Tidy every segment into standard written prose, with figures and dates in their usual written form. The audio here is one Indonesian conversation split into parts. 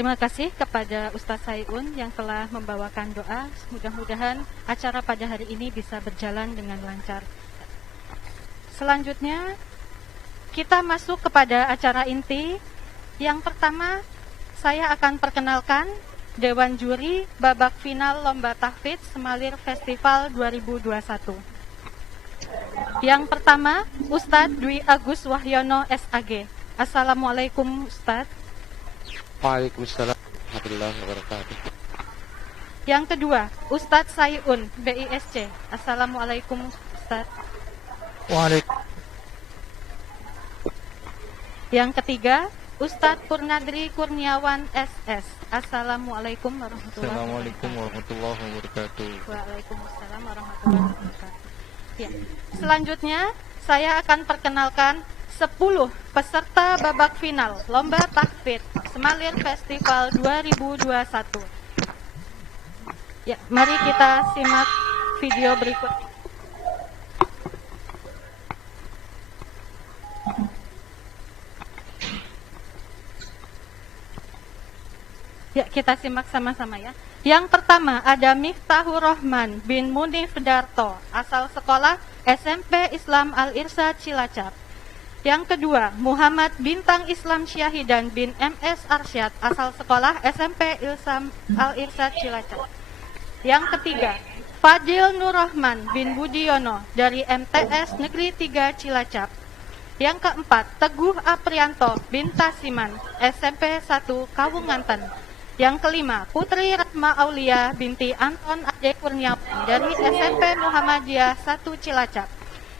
Terima kasih kepada Ustadz Sayun yang telah membawakan doa. Mudah-mudahan acara pada hari ini bisa berjalan dengan lancar. Selanjutnya, kita masuk kepada acara inti. Yang pertama, saya akan perkenalkan Dewan Juri babak final Lomba Tahfidz Semalir Festival 2021. Yang pertama, Ustadz Dwi Agus Wahyono SAG. Assalamualaikum Ustadz. Waalaikumsalam warahmatullahi wabarakatuh. Yang kedua, Ustadz Sayun BISC. Assalamualaikum Ustadz. Waalaikumsalam. Yang ketiga, Ustadz Purnadri Kurniawan SS. Assalamualaikum warahmatullahi wabarakatuh. Waalaikumsalam warahmatullahi wabarakatuh. Ya. Selanjutnya, saya akan perkenalkan 10 peserta babak final Lomba Tahfidz Semalir Festival 2021. Ya, mari kita simak video berikut. Ya, kita simak sama-sama ya. Yang pertama ada Miftahur Rahman bin Munif Darto, asal sekolah SMP Islam Al-Irsyad Cilacap. Yang kedua, Muhammad Bintang Islam Syahidan bin MS Arsyad, asal sekolah SMP Ilsam Al-Irsyad Cilacap. Yang ketiga, Fadil Nur Rahman bin Budiono dari MTS Negeri 3 Cilacap. Yang keempat, Teguh Aprianto bin Tasiman, SMP 1 Kawunganten. Yang kelima, Putri Rahma Aulia binti Anton Ade Kurniawan dari SMP Muhammadiyah 1 Cilacap.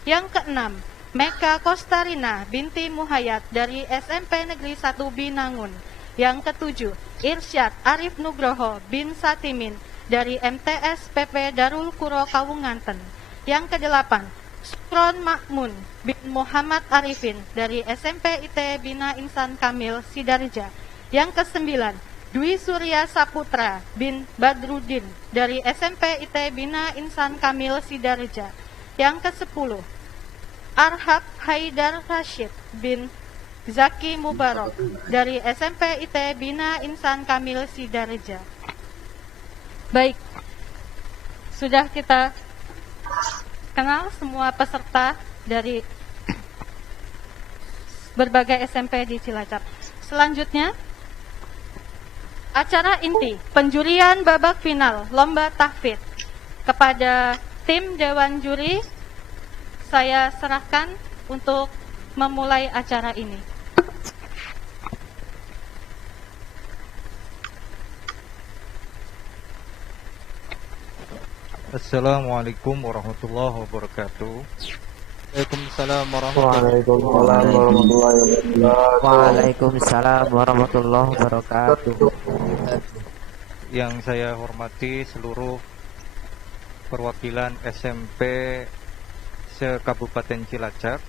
Yang keenam, Meka Kostarina binti Muhayyad dari SMP Negeri 1 Binangun. Yang ketujuh, Irsyad Arif Nugroho bin Satimin dari MTS PP Darul Quro Kawunganten. Yang kedelapan, Sukron Makmun bin Muhammad Arifin dari SMP IT Bina Insan Kamil Sidarja. Yang kesembilan, Dwi Surya Saputra bin Badrudin dari SMP IT Bina Insan Kamil Sidarja. Yang kesepuluh, Arhab Haidar Rashid bin Zaki Mubarak dari SMP IT Bina Insan Kamil Sidarja. Baik, sudah kita kenal semua peserta dari berbagai SMP di Cilacap. Selanjutnya, acara inti penjurian babak final Lomba Tahfidz. Kepada tim Dewan Juri, saya serahkan untuk memulai acara ini. Assalamualaikum warahmatullahi wabarakatuh. Waalaikumsalam warahmatullahi Waalaikumsalam Waalaikumsalam warahmatullahi wabarakatuh. Yang saya hormati seluruh perwakilan SMP se-Kabupaten Cilacap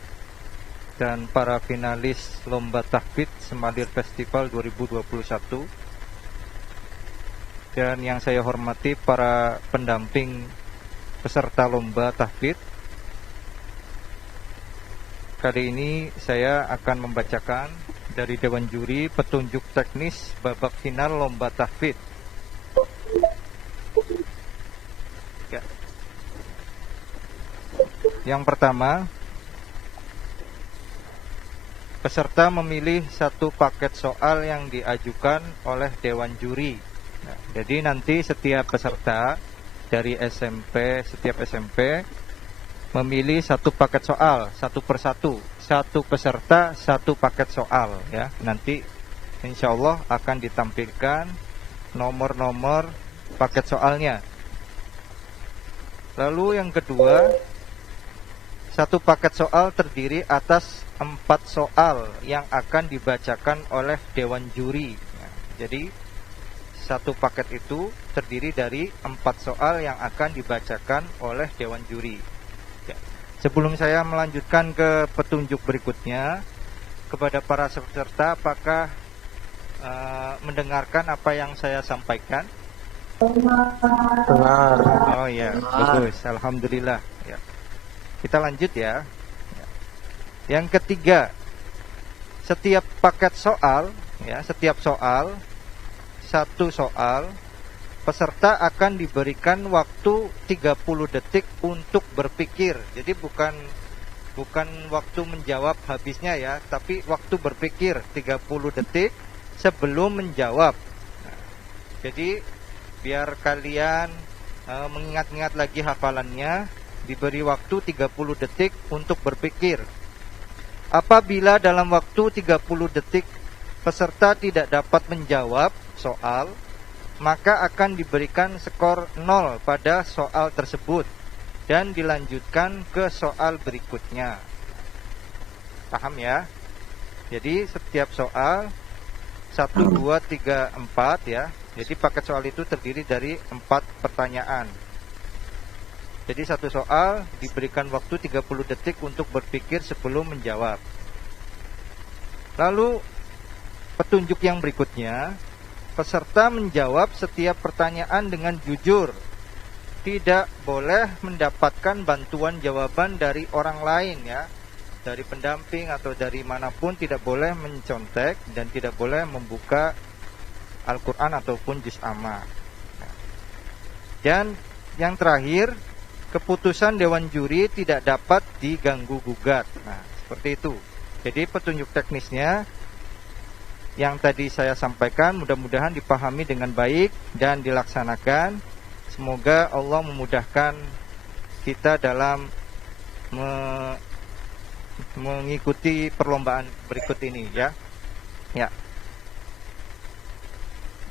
dan para finalis Lomba Tahfidz Semalir Festival 2021, dan yang saya hormati para pendamping peserta Lomba Tahfidz. Kali ini saya akan membacakan dari Dewan Juri petunjuk teknis babak final Lomba Tahfidz. Ya. Yang pertama, peserta memilih satu paket soal yang diajukan oleh Dewan Juri. Nah, jadi nanti setiap peserta dari SMP, setiap SMP memilih satu paket soal, satu persatu, satu peserta satu paket soal ya. Nanti insya Allah akan ditampilkan nomor-nomor paket soalnya. Lalu yang kedua, satu paket soal terdiri atas 4 soal yang akan dibacakan oleh Dewan Juri. Jadi satu paket itu terdiri dari 4 soal yang akan dibacakan oleh Dewan Juri. Sebelum saya melanjutkan ke petunjuk berikutnya, kepada para peserta, apakah mendengarkan apa yang saya sampaikan? Dengar. Oh ya, bagus, alhamdulillah. Ya. Kita lanjut ya. Yang ketiga, setiap paket soal, ya, setiap soal satu soal, peserta akan diberikan waktu 30 detik untuk berpikir. Jadi bukan waktu menjawab habisnya ya, tapi waktu berpikir 30 detik sebelum menjawab. Nah, jadi biar kalian mengingat-ingat lagi hafalannya, diberi waktu 30 detik untuk berpikir. Apabila dalam waktu 30 detik peserta tidak dapat menjawab soal, maka akan diberikan skor 0 pada soal tersebut dan dilanjutkan ke soal berikutnya. Paham ya? Jadi setiap soal 1, 2, 3, 4 ya. Jadi paket soal itu terdiri dari 4 pertanyaan. Jadi satu soal diberikan waktu 30 detik untuk berpikir sebelum menjawab. Lalu petunjuk yang berikutnya, peserta menjawab setiap pertanyaan dengan jujur. Tidak boleh mendapatkan bantuan jawaban dari orang lain ya. Dari pendamping atau dari manapun tidak boleh mencontek dan tidak boleh membuka Al-Quran ataupun juz amma. Dan yang terakhir, keputusan Dewan Juri tidak dapat diganggu gugat. Nah, seperti itu. Jadi petunjuk teknisnya yang tadi saya sampaikan mudah-mudahan dipahami dengan baik dan dilaksanakan. Semoga Allah memudahkan kita dalam mengikuti perlombaan berikut ini ya. Ya.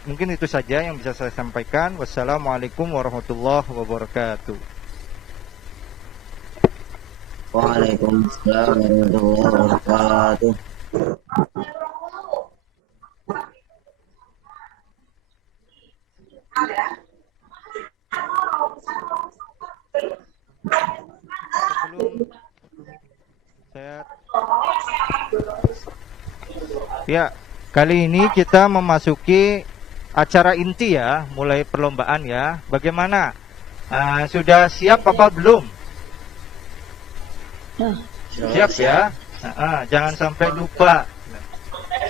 Mungkin itu saja yang bisa saya sampaikan. Wassalamualaikum warahmatullahi wabarakatuh. Waalaikumsalam warahmatullahi wabarakatuh. Ya, kali ini kita memasuki acara inti ya, mulai perlombaan ya. Bagaimana? Sudah siap apa belum? Siap ya. Jangan sampai lupa.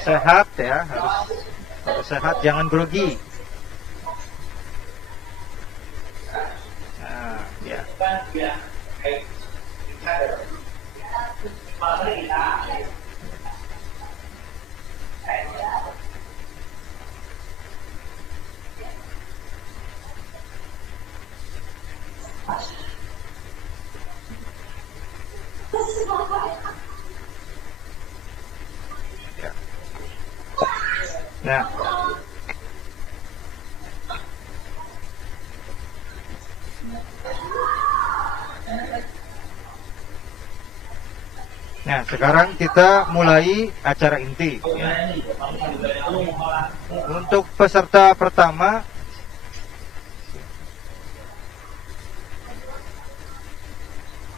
Sehat ya, harus sehat, jangan grogi. Ya. Nah, sekarang kita mulai acara inti ya. Untuk peserta pertama,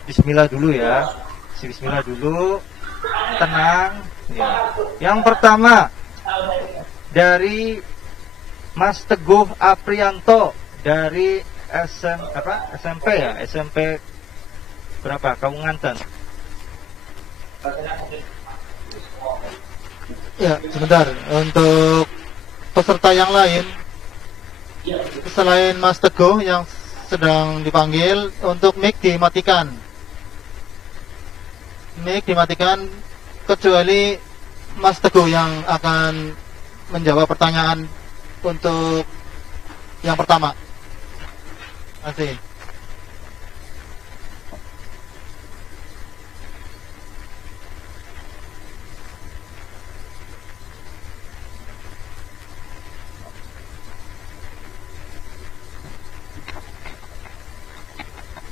bismillah dulu ya. Bismillah dulu, tenang ya. Yang pertama dari Mas Teguh Aprianto dari SMP ya, SMP berapa? Kaunganten. Ya, sebentar. Untuk peserta yang lain, selain Mas Teguh yang sedang dipanggil, untuk mic dimatikan. Mic dimatikan kecuali Mas Teguh yang akan menjawab pertanyaan untuk yang pertama. Masih.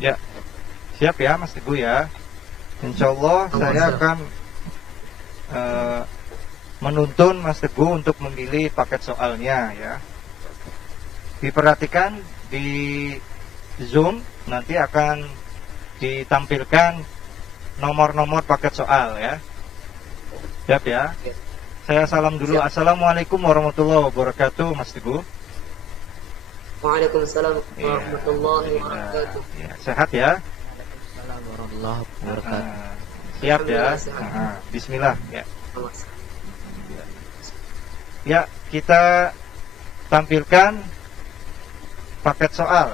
Ya, siap ya Mas Teguh ya. Insya Allah saya akan menuntun Mas Teguh untuk memilih paket soalnya ya. Diperhatikan di Zoom nanti akan ditampilkan nomor-nomor paket soal ya. Siap ya. Saya salam dulu. Assalamualaikum warahmatullahi wabarakatuh Mas Teguh. Waalaikumsalam warahmatullahi wabarakatuh. Ya, sehat ya. Warahmatullahi wabarakatuh. Siap ya. Bismillah ya. Ya, kita tampilkan paket soal.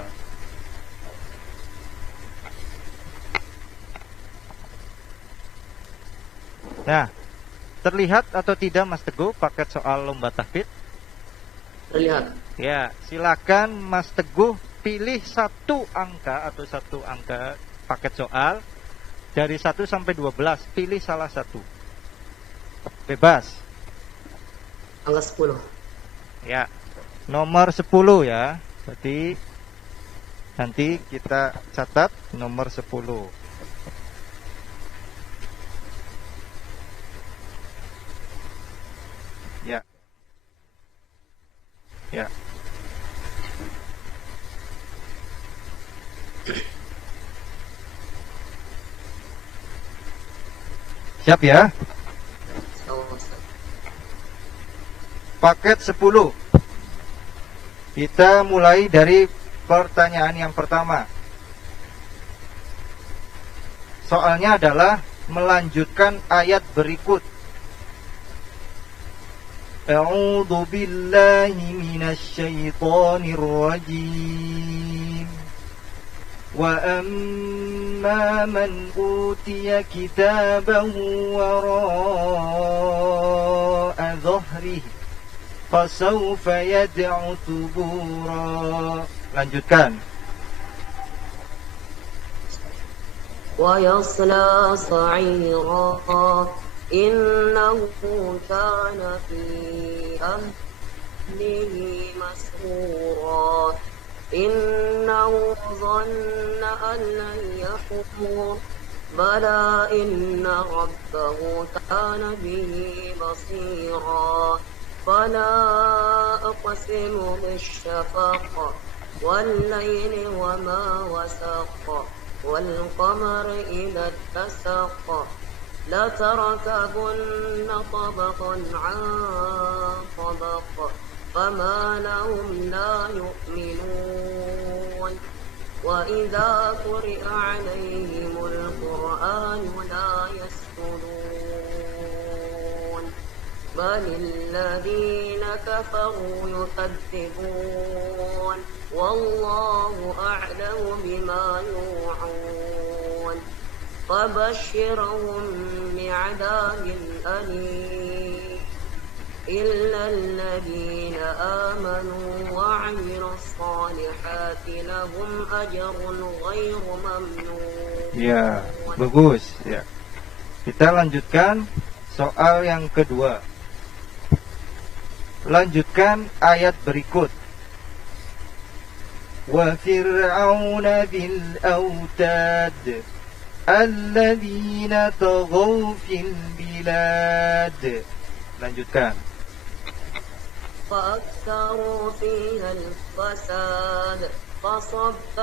Nah, terlihat atau tidak Mas Teguh paket soal lomba tahfidz? Terlihat. Ya, silakan Mas Teguh pilih satu angka atau satu angka paket soal dari 1 sampai 12, pilih salah satu. Bebas. Angka 10. Ya, nomor 10 ya. Berarti nanti kita catat nomor 10. Ya. Ya. Siap ya? Paket 10. Kita mulai dari pertanyaan yang pertama. Soalnya adalah melanjutkan ayat berikut. A'udzu billahi minasy syaithanir rajim. Wa amma man utiya kitabahu wara'a dhahrihi fasawfa yad'u thubura. Lanjutkan. Wa yasla sa'ira innahu kana fi ahlihi masrura innahu dhanna an lan yahur bala inna rabbahu kana bihi basira fala aqsimu bisyafaq wal layli wama wasaq wal qamari idha ittasaq la tarkabunna tabaqan 'an tabaq fama lahum la yu'minun wa idha quri'a 'alayhimul qur'anu la yasjudun balil ladhina kafaru yukadzibun wallahu a'lamu bima yu'un فبشرهم بعذاب أليم إلا الذين آمنوا وعملوا الصالحات لهم أجر غير ممنون. Ya, bagus ya. Kita lanjutkan soal yang kedua. Lanjutkan ayat berikut. Wa fir'auna bil autad alladzina taghaw fil bilad. Lanjutkan. فأكثروا فيها الفساد فصب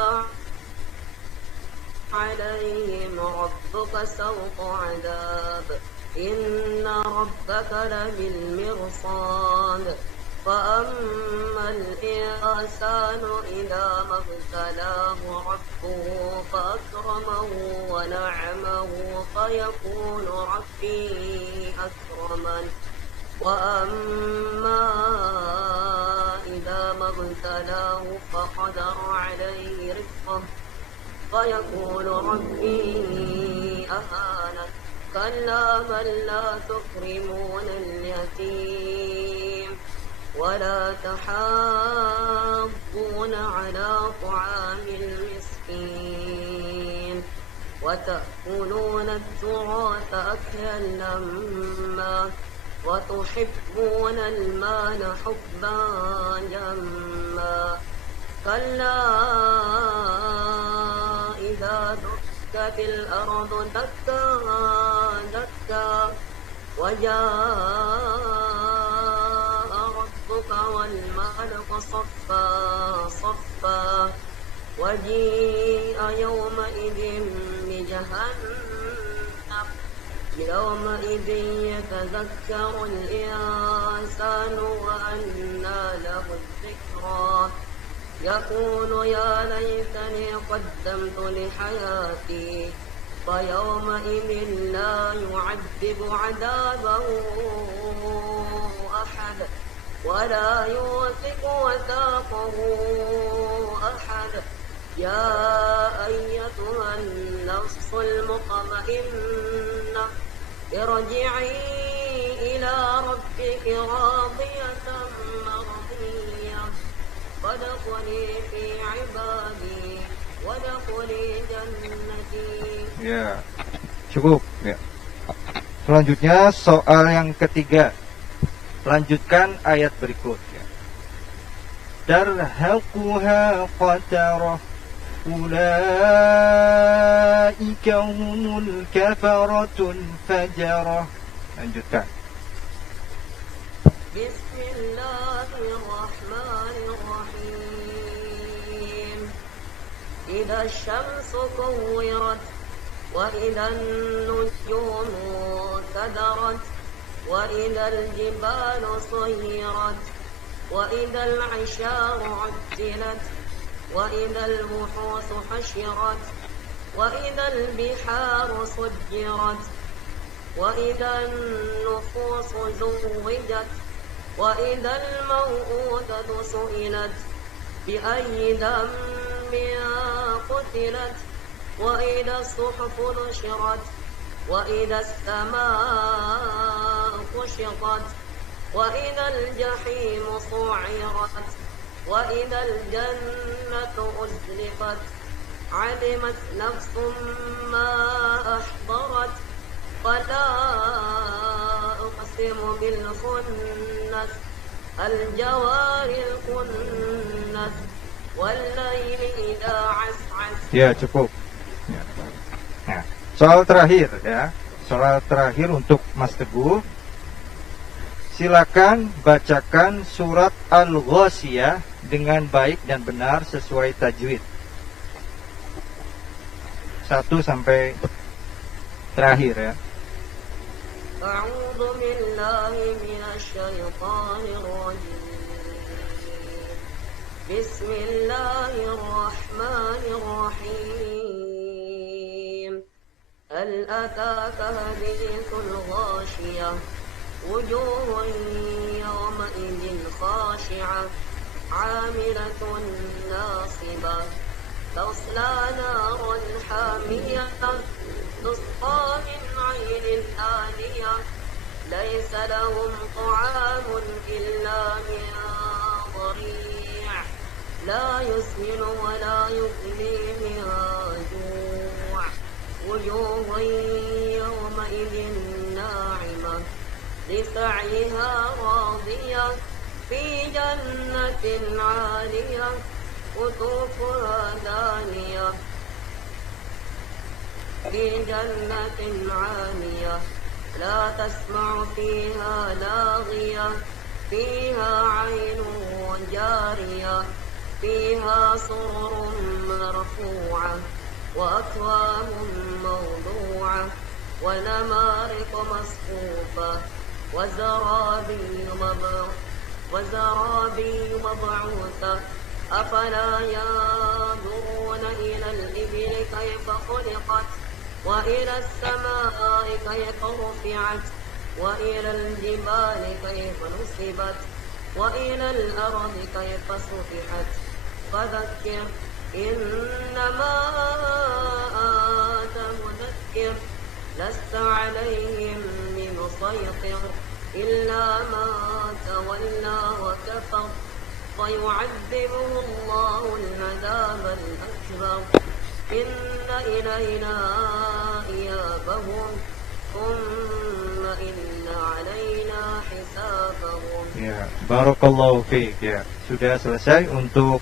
عليهم ربك سوط عذاب إن ربك لبالمرصاد فأما الإنسان إذا ما ابتلاه ربه فأكرمه ونعمه فيقول ربي أكرمن وأما إذا ما ابتلاه فقدر عليه رزقه فيقول ربي أهانن كلا بل لا تكرمون اليتيم ولا تحاضون على طعام المسكين وتأكلون التراث أكلا لما وتحبون المال حبا جما كلا إذا دكت الأرض دكا دكا وجاء ربك والملك صفا صفا وجيء يومئذ بجهنم يومئذ يتذكر الإنسان وأنى له الذكرى يقول يا ليتني قدمت لحياتي فيومئذ لا يعذب عذابه أحد ولا يوثق وثاقه أحد. يا أيتها النفس المطمئنة ارجعي إلى ربك راضية مرضية فادخلي في عبادي وادخلي جنتي. Ya, cukup ya. Selanjutnya soal yang ketiga. Lanjutkan ayat berikut ya. Tarhaquha qatarah ulaika humul kafaratul fajarah. Lanjutkan. Bismillahirrahmanirrahim. Idza syamsu kuwirat wa idzan nujumu kadarat wa idzal jibalu suyirat wa idzal 'isharu 'uddilat wa idzal wuhusu hasyirat wa idzal biharu sujjirat wa idzan nufusu zuwijat wa idzal maw'udatu su'ilat bi ayyi dhanbin qutilat wa idza suhufu nushirat wa idza as-samaa'u kushitat wa idza al-jahimu su'irat wa idza al-jannatu uzlifat 'alimat nafsum ma ahdarat fala uqsimu bil khunnas al-jawaril khunnas wal layli idza 'as'as. Ya, cukup. Ya. Nah, soal terakhir ya. Soal terakhir untuk Mas Teguh. Silakan bacakan surat Al-Ghasyiyah dengan baik dan benar sesuai tajwid. 1 sampai terakhir ya. A'udzu billahi minasy syaithanir rajim. Bismillahirrahmanirrahim. Hal ataka hadithul ghashiyah wujuhun yawma idzin khashi'ah 'amilatun nasibah تصلى نارا حامية تسقى من عين آنية ليس لهم طعام إلا من ضريع لا يسمن ولا يغني من جوع وجوه يومئذ ناعمة لسعيها راضية في جنة عالية قطوفها دانية في جنة عالية لا تسمع فيها لاغية فيها عين جارية فيها سرر مرفوعة وأكواب موضوعة ونمارق مصفوفة وزرابي مبعوثة أفلا ينظرون إلى الإبل كيف خلقت وإلى السماء كيف رفعت وإلى الجبال كيف نصبت وإلى الأرض كيف سطحت فذكر إنما أنت مذكر لست عليهم بمسيطر إلا من تولى وكفر فيعذبه الله العذاب الأكبر إن إلينا إيابهم ثم إن علينا حسابهم. Ya, barakallahu fiik ya. Sudah selesai untuk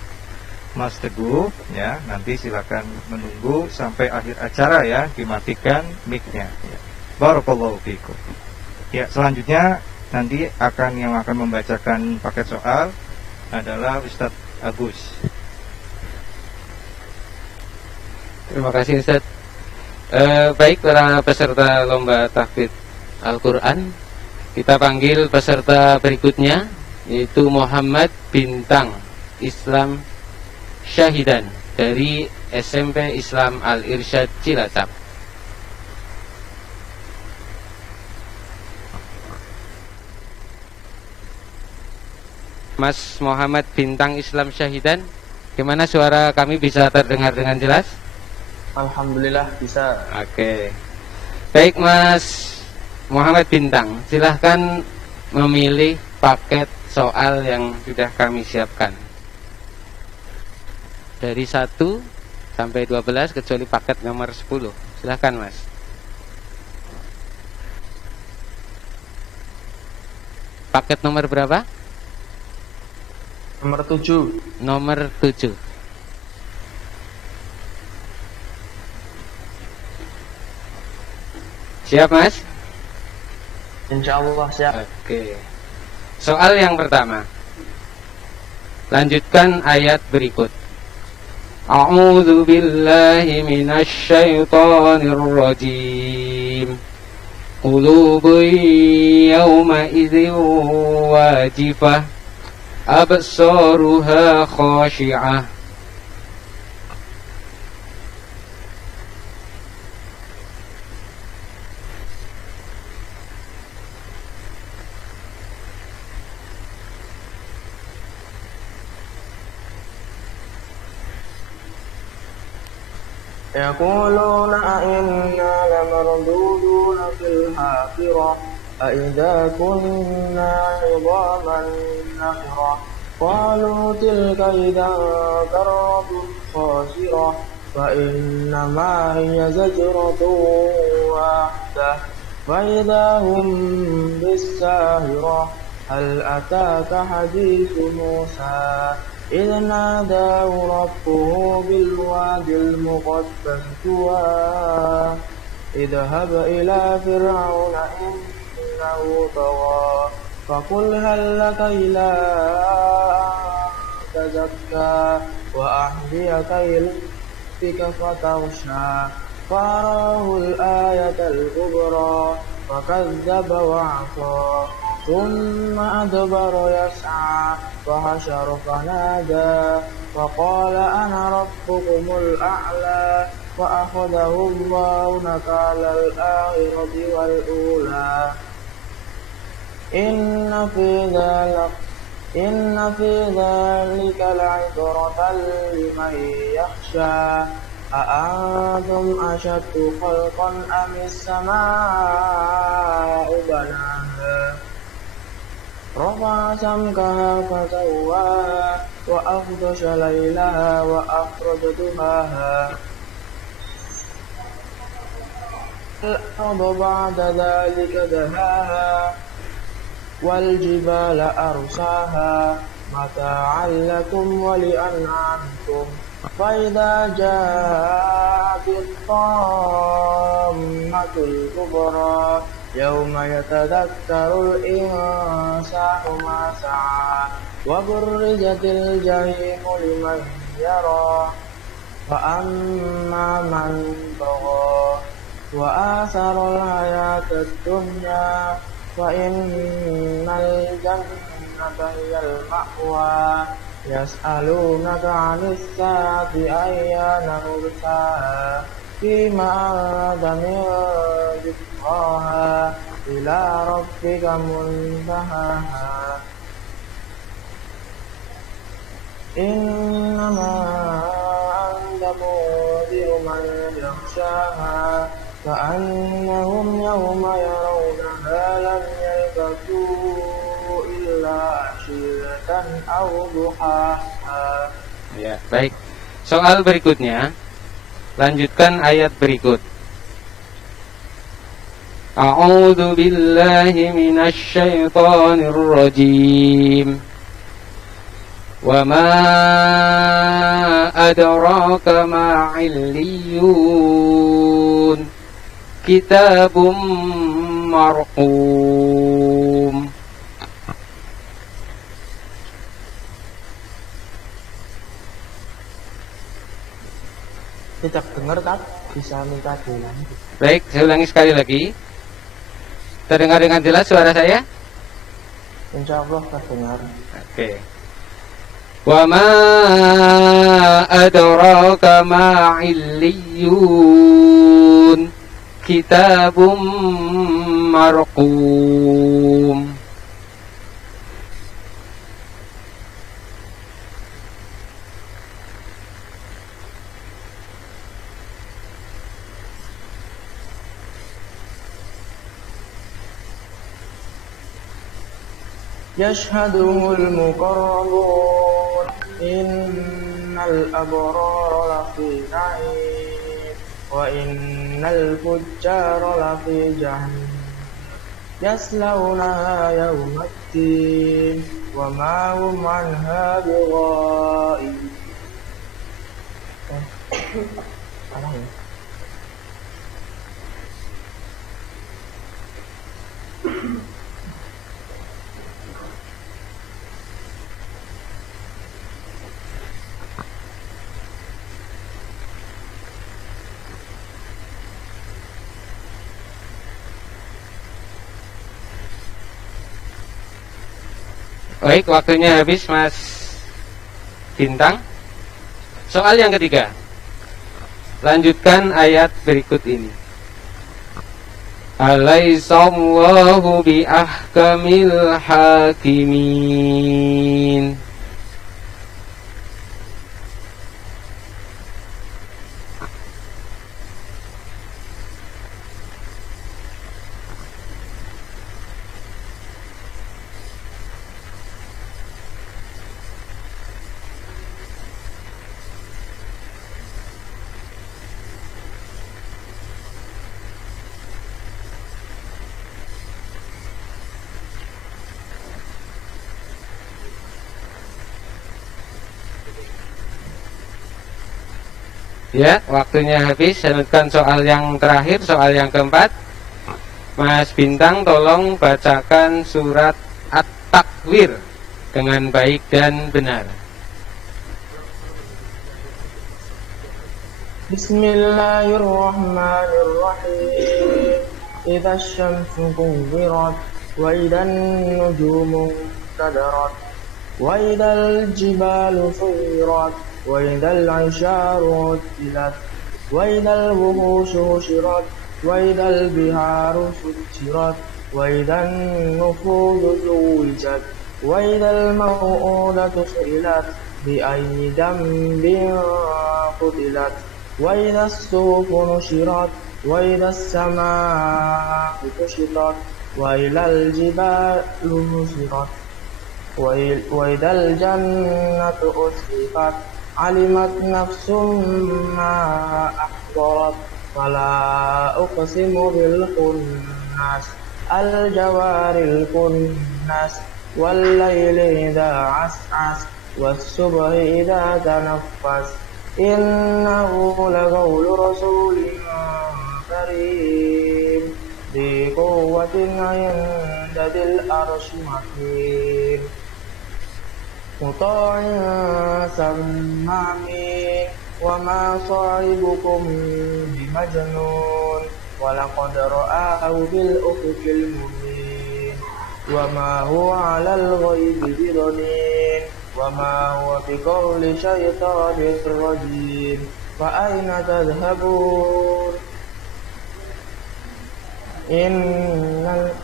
Mas Teguh ya. Nanti silakan menunggu sampai akhir acara ya, dimatikan mic-nya ya. Barakallahu fiikum. Ya, selanjutnya nanti yang akan membacakan paket soal adalah Ustadz Agus. Terima kasih Ustadz. Baik para peserta lomba tahfidz Al-Quran, kita panggil peserta berikutnya, yaitu Muhammad Bintang Islam Syahidan dari SMP Islam Al-Irsyad Cilacap. Mas Muhammad Bintang Islam Syahidan. Gimana suara kami bisa terdengar dengan jelas? Alhamdulillah bisa. Oke. Baik Mas Muhammad Bintang, silahkan memilih paket soal yang sudah kami siapkan. Dari 1 sampai 12 kecuali paket nomor 10. Silahkan Mas. Paket nomor berapa? Nomor 7. Nomor 7. Siap Mas? Insya Allah siap. Oke. Soal yang pertama. Lanjutkan ayat berikut. A'udzu billahi minasy syaithanir rajim. Qulubun yawma idzin wajifah absaruha khashi'ah. يقولون أئنا لمردودون في الحافرة أئذا كنا عظاما نخرة قالوا تلك إذا كرة خاسرة فإنما هي زجرة واحدة فإذا هم بالساهرة هل أتاك حديث موسى إذ ناداه ربه بالوادي المقدس طوى اذهب إلى فرعون إنه طغى فقل هل لك إلى أن تزكى وأهديك إلى ربك فتغشى فأراه الآية الكبرى فكذب وعصى ثم أدبر يسعى فحشر فنادى فقال أنا ربكم الأعلى فأخذه الله نكال الآخرة والأولى إن في ذلك لعبرة لمن يخشى أأنتم أشد خلقا أم السماء بناها رفع سمكها فسواها وأغطش ليلها وأخرج ضحاها الأرض بعد ذلك دهاها والجبال أرساها متاعا لكم ولأنعامكم فإذا جاءت الطامة الكبرى يوم يتذكر الإنسان ما سعى وبرزت الجحيم لمن يرى فأما من طغى وآثر الحياة الدنيا فإن الجنة هي المأوى يسألونك عن الساعة أيان مرساها فيما أنت من ذكراها إلى ربك منتهاها إنما أنت منذر من يخشاها كأنهم يوم يرونها لم يلبثوا إلا عشية أو ضحاها. Ya, baik. Soal berikutnya, lanjutkan ayat berikut. A'udzu billahi minasy syaithanir rajim. Wa ma adraka ma 'illiyun. Kitabum marqum. Tidak dengar kan? Bisa minta diulang. Baik, saya ulangi sekali lagi. Terdengar dengan jelas suara saya? Insya Allah terdengar. Oke. Wa ma adraka ma 'illiyun. Kitabum marqum. يشهده المقربون إن الأبرار لفي نعيم وإن الفجار لفي جحيم يصلونها يوم الدين وما هم عنها بغائبين. Baik, waktunya habis Mas Bintang. Soal yang ketiga, lanjutkan ayat berikut ini. Alaihissallahu bi ahkamil hakimin. Ya, waktunya habis. Lanjutkan soal yang terakhir, soal yang keempat. Mas Bintang tolong bacakan surat At-Takwir dengan baik dan benar. Bismillahirrahmanirrahim. Idza asy-syamsu kuwirat wa idzan nujumu kadarat wa idzal jibalu suyirat wa idzal 'isharu utilat wa idzal wuhushu husyirat wa idzal biharu sujirat wa idzan nufusu zuwijat wa idzal maw'udatu su'ilat bi ayyi dambin qutilat wa idzas suhufu nushirat wa idzas samaa'u kushitat wa ilal jibalu nusirat wa idzal jannatu usrifat alimat nafsum ma ahdarat fala uqsimu bil khunnas al jawaril kunnas wal layli idza as'as was subhi idza tanaffas innahu laqawlu rasulin karim di quwwatin 'inda dzil arsy makin muta'in sammamin wa ma sahibukum bimajnun wa laqad ra'ahu bil ufuqil mubin wa ma huwa 'alal ghaibi bidanin wa ma huwa biqawli syaitanir rajim fa aina tadhhabun innal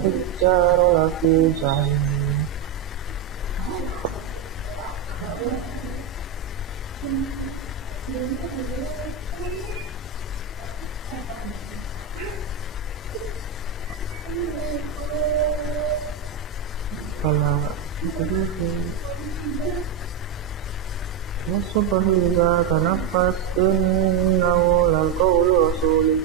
fujjara lafi jahim. Wasubhi idza tanaffas innahu laqawlu rasulin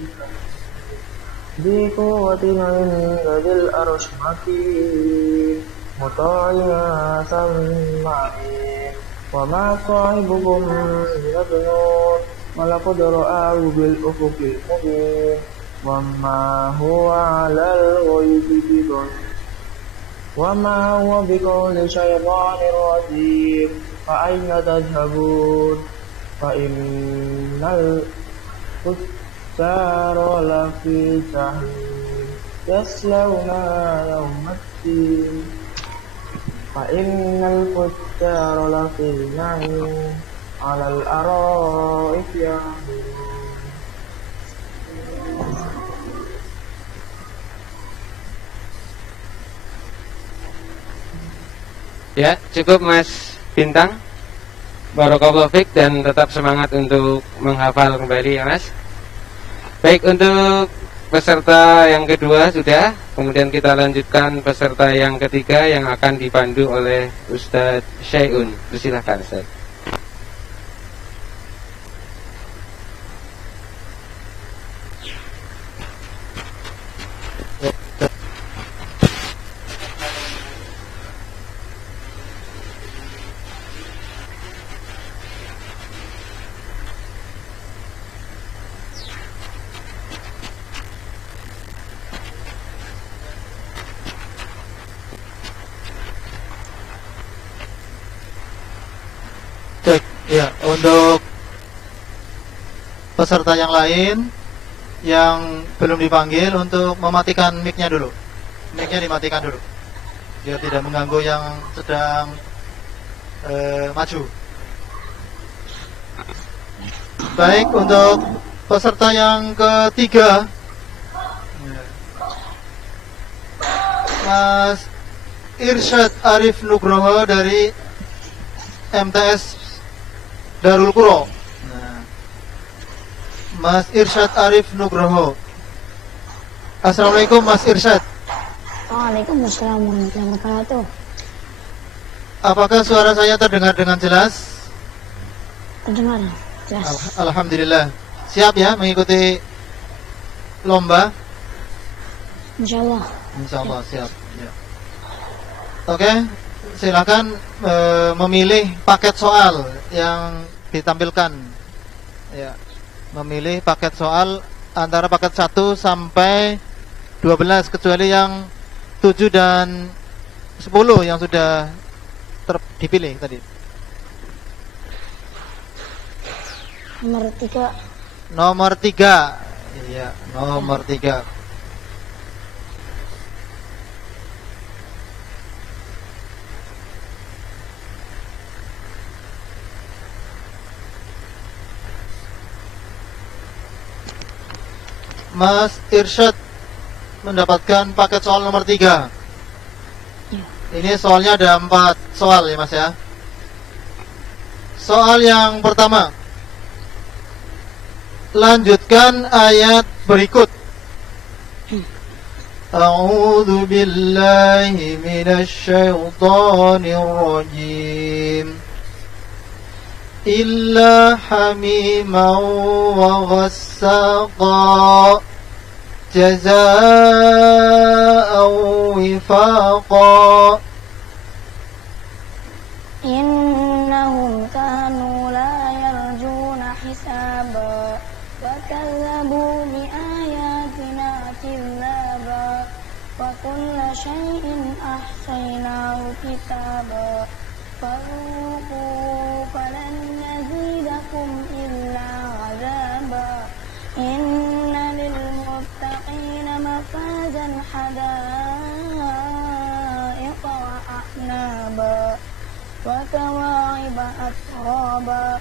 di quwwatin 'inda dzil arsy makin muta'in sammain wa ma sahibukum bimajnun wa laqad ra'ahu bil ufuqil mubin wa ma huwa 'alal ghaibi bidanin wa ma huwa biqawli syaitanir rajim fa aina tadhhabun fa innal fujjara lafi jahim yaslawna yawmaddin fa innal fujjara lafi na'im 'alal ara'iki yanzurun. Ya, cukup Mas Bintang. Barakallahu fiik dan tetap semangat untuk menghafal kembali ya Mas. Baik, untuk peserta yang kedua sudah. Kemudian kita lanjutkan peserta yang ketiga yang akan dipandu oleh Ustadz Syai'un. Silakan Ustadz. Cek, ya, untuk peserta yang lain yang belum dipanggil untuk mematikan mic-nya dulu. Mic-nya dimatikan dulu. Biar tidak mengganggu yang sedang maju. Baik, untuk peserta yang ketiga, Mas Irsyad Arif Nugroho dari MTS Darul Quro. Mas Irsyad Arif Nugroho. Assalamualaikum Mas Irsyad. Waalaikumsalam warahmatullahi wabarakatuh. Apakah suara saya terdengar dengan jelas? Terdengar jelas. Alhamdulillah. Siap ya mengikuti lomba? Insyaallah. Insyaallah siap. Ya. Oke, silakan memilih paket soal yang ditampilkan. Ya. Memilih paket soal antara paket 1 sampai 12 kecuali yang 7 dan 10 yang sudah dipilih tadi. Nomor 3. Nomor 3. Iya, nomor 3. Mas Irsyad mendapatkan paket soal nomor 3. Ini soalnya ada 4 soal ya Mas ya. Soal yang pertama, lanjutkan ayat berikut. A'udzu billahi minasy syaithanir rajim. Illa hamiman wa ghassaqa jazaa'an wifaqa. Innahum kanu la yarjuna hisaba wa kazzabu bi ayatina killaba wa kulla syai'in ahsaynahu kitaba faruqu falan nazidakum illa azaba inna lil muttaqina mafazan hadaiqa wa a'naba wa kawa'iba atraba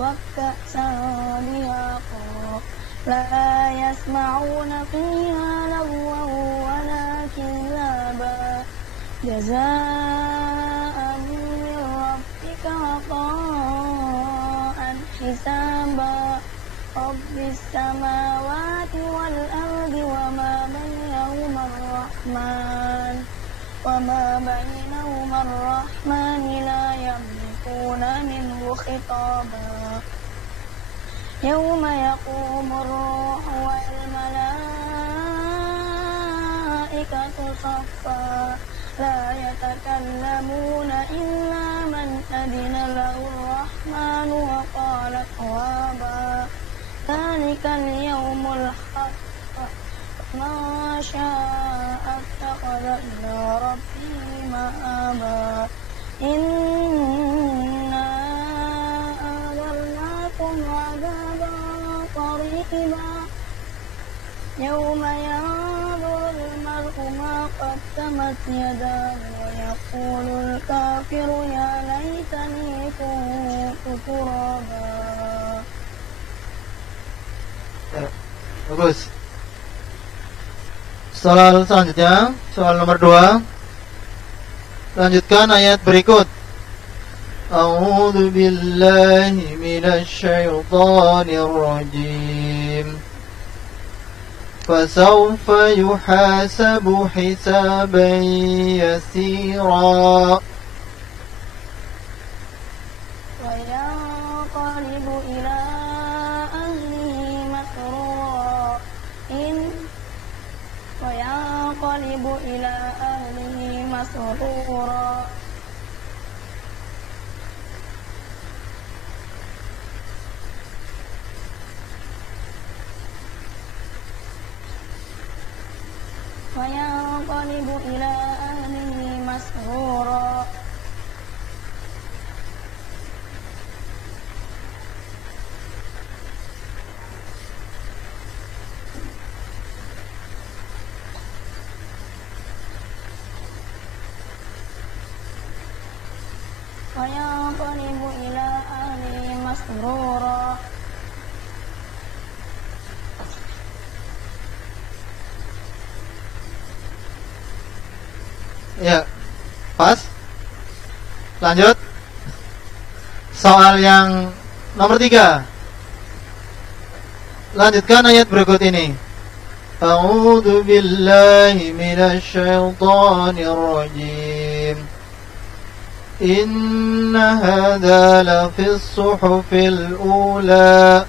wa ka'san dihaqa la yasma'una fiha lagwan wa la kizaba jazaa'an min rabbika ata'an hisaba rabbis samawati wal ardi wa ma bainahuma ar-rahman وما بينهما الرحمن لا يملكون منه خطابا يوم يقوم الروح والملائكة صفا لا يتكلمون إلا من أذن له الرحمن وقال صوابا ذلك اليوم الحق ما شاء اتخذ إلى ربه مآبا إنا أنذرناكم عذابا قريبا يوم ينظر المرء ما قدمت يداه ويقول الكافر يا ليتني كنت ترابا. Bagus. Soal selanjutnya, soal nomor 2. Lanjutkan ayat berikut. A'udzu billahi minasy syaithanir rajim. فسوف يحاسب حسابا يسيرا وينقلب إلى أهله مسرورا وينقلب إلى أهله مسرورا وينقلب إلى أهله مسرورا وينقلب إلى أهله مسرورا. Ya, pas. Lanjut. Soal yang nomor 3. Lanjutkan ayat berikut ini. A'udzu billahi minasy syaithanir rajim. Inna hadza lafis suhufil ula,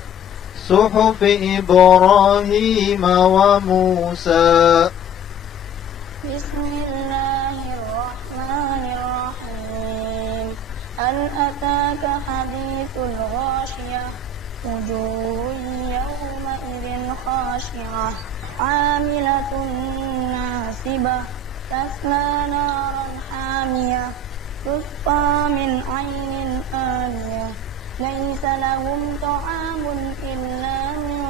suhufi Ibrahim wa Musa. Bismillahirrahmanirrahim. Hal ataka hadithul ghashiyah, wujuhun yawma idzin khashi'ah, 'amilatun nasibah, tasla naran hamiyah, tusqa min 'ainin aniyah, laisa lahum ta'amun illa min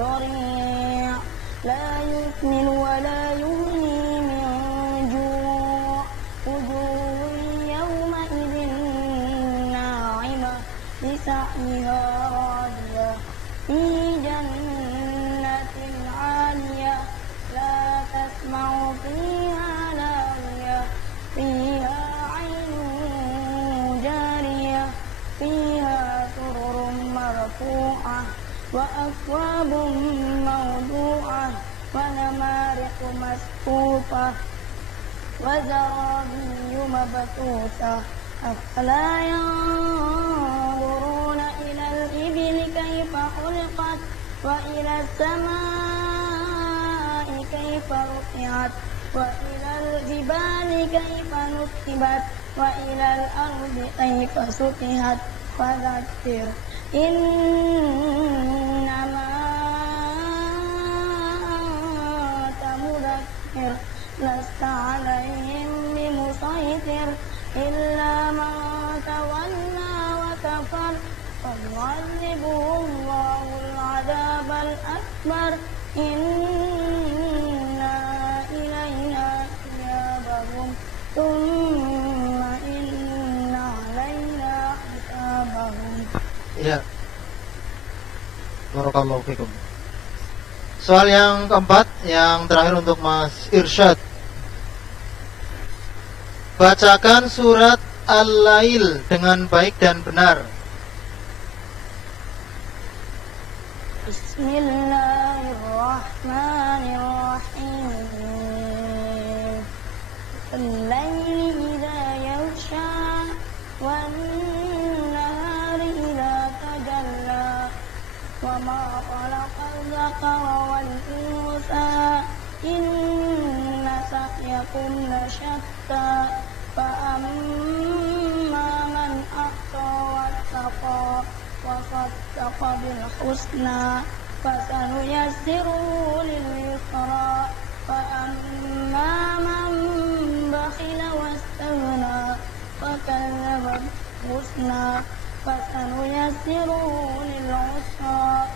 dhari', la yusmin wa la yughni min ju', wujuhun yawma idzin na'imah, lisa'yiha radiyah, fi jannatin 'aliyah, la tasma'u fiha laghiyah, fiha 'ainun jariyah, fiha sururun marfu'ah, wa akwabun mawdu'ah, wa namariqu masfufah, wa zarabiyyu mabthusah. Afala yanzuruna ilal ibili kayfa khuliqat, wa ilal samai kayfa rufi'at, wa ilal jibali kayfa nusibat, wa ilal ardi kayfa sutihat. Fadzakir innama anta mudzakkir, lasta 'alaihim bimusaitir, illa man tawalla wa kafar, fayu'adhibuhu Allahul 'adzabal akbar, inna ilaina iyabahum, thumma inna 'alaina hisabahum. Ya. Barakallahu fikum. Soal yang keempat, yang terakhir untuk Mas Irsyad. Bacakan surat Al-Lail dengan baik dan benar. Bismillahirrahmanirrahim. Al-laili idza yaghsha, wan-nahari idza tajalla, wa ma khalaqal dzakara wal unsa, inna sa'yakum lasyatta, fa amma man a'ta wattaqa wa saddaqa bil husna, fasanuyassiruhu lil yusra, fa amma man bakhila wastaghna, fakadzdzaba bil husna, fasanuyassiruhu lil usra,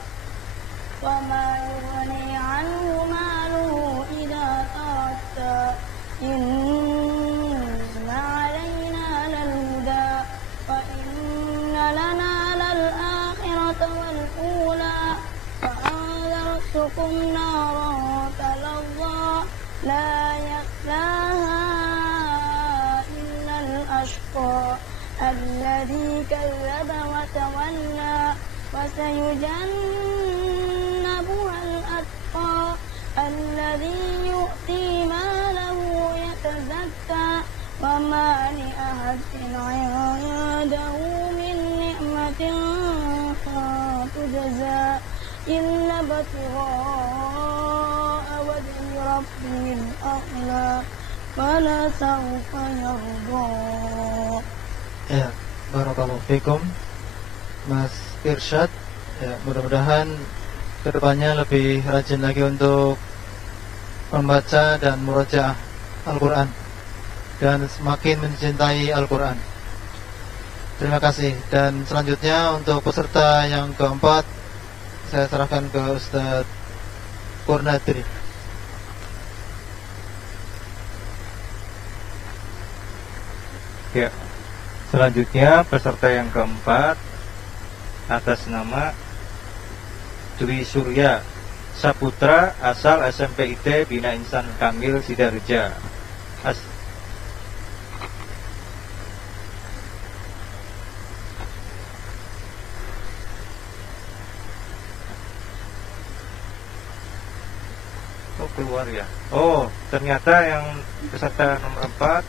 wa ma yughni 'anhu maluhu idza taradda, inna 'alaina lal huda, wa inna lana lal akhirata wal ula, fa anzartukum naran talazza, la yaslaha illa al ashqa, alladhi kadzdzaba wa tawalla, wa sayujannabuha al atqa, الذي يؤتي ماله يتزكى وما لأحد عنده من نعمة تجزى إلا ابتغاء وجه ربه الأعلى ولسوف يرضى. Ya, barakallahu fikum Mas Irsyad. Ya, mudah-mudahan kedepannya lebih rajin lagi untuk membaca dan murojaah Al-Quran dan semakin mencintai Al-Quran. Terima kasih. Dan selanjutnya untuk peserta yang keempat, saya serahkan ke Ustaz Purnadri. Ya. Selanjutnya peserta yang keempat atas nama Dwi Surya Saputra, asal SMP IT Bina Insan Kamil Sidarja. Oh, keluar ya. Oh, ternyata yang peserta nomor 4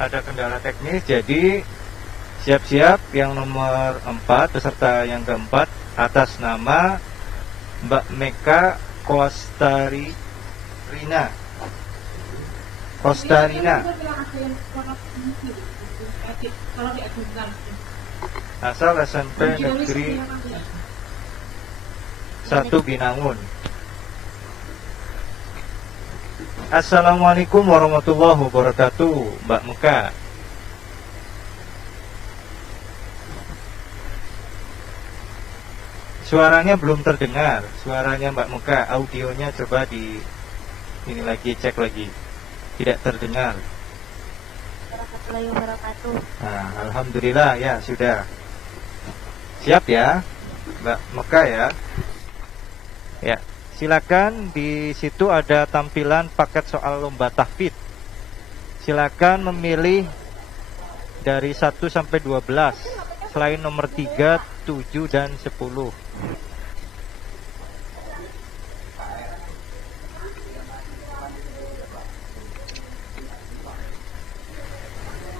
ada kendala teknis, jadi siap-siap yang nomor 4, peserta yang keempat atas nama Mbak Meka Kostarina. Asal SMP Negeri 1 Binangun. Assalamualaikum warahmatullahi wabarakatuh, Mbak Meka. Suaranya belum terdengar, suaranya Mbak Meka, audionya coba di ini lagi, cek lagi. Tidak terdengar. Warahmatullahi wabarakatuh. Nah, alhamdulillah ya, sudah. Siap ya, Mbak Meka ya. Ya. Silakan, di situ ada tampilan paket soal lomba tahfidz. Silakan memilih dari 1 sampai 12 selain nomor 3, 7 dan 10.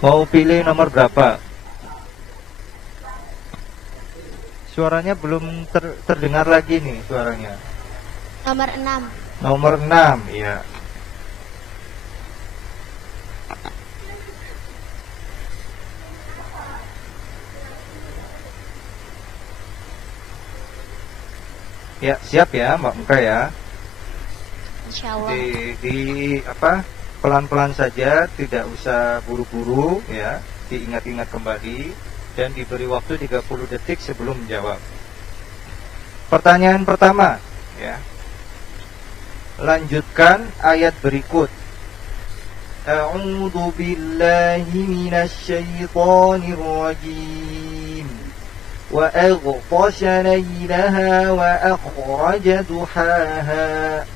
Mau pilih nomor berapa? Suaranya belum terdengar lagi nih suaranya. Nomor 6. Nomor 6, ya. Ya, siap ya Mbak Meka ya. Insyaallah. Pelan-pelan saja, tidak usah buru-buru ya. Diingat-ingat kembali dan diberi waktu 30 detik sebelum menjawab. Pertanyaan pertama, ya. Lanjutkan ayat berikut. A'udzu billahi minasy syaithanir rajim. Wa aghtasha laylaha wa akhraja duhaha.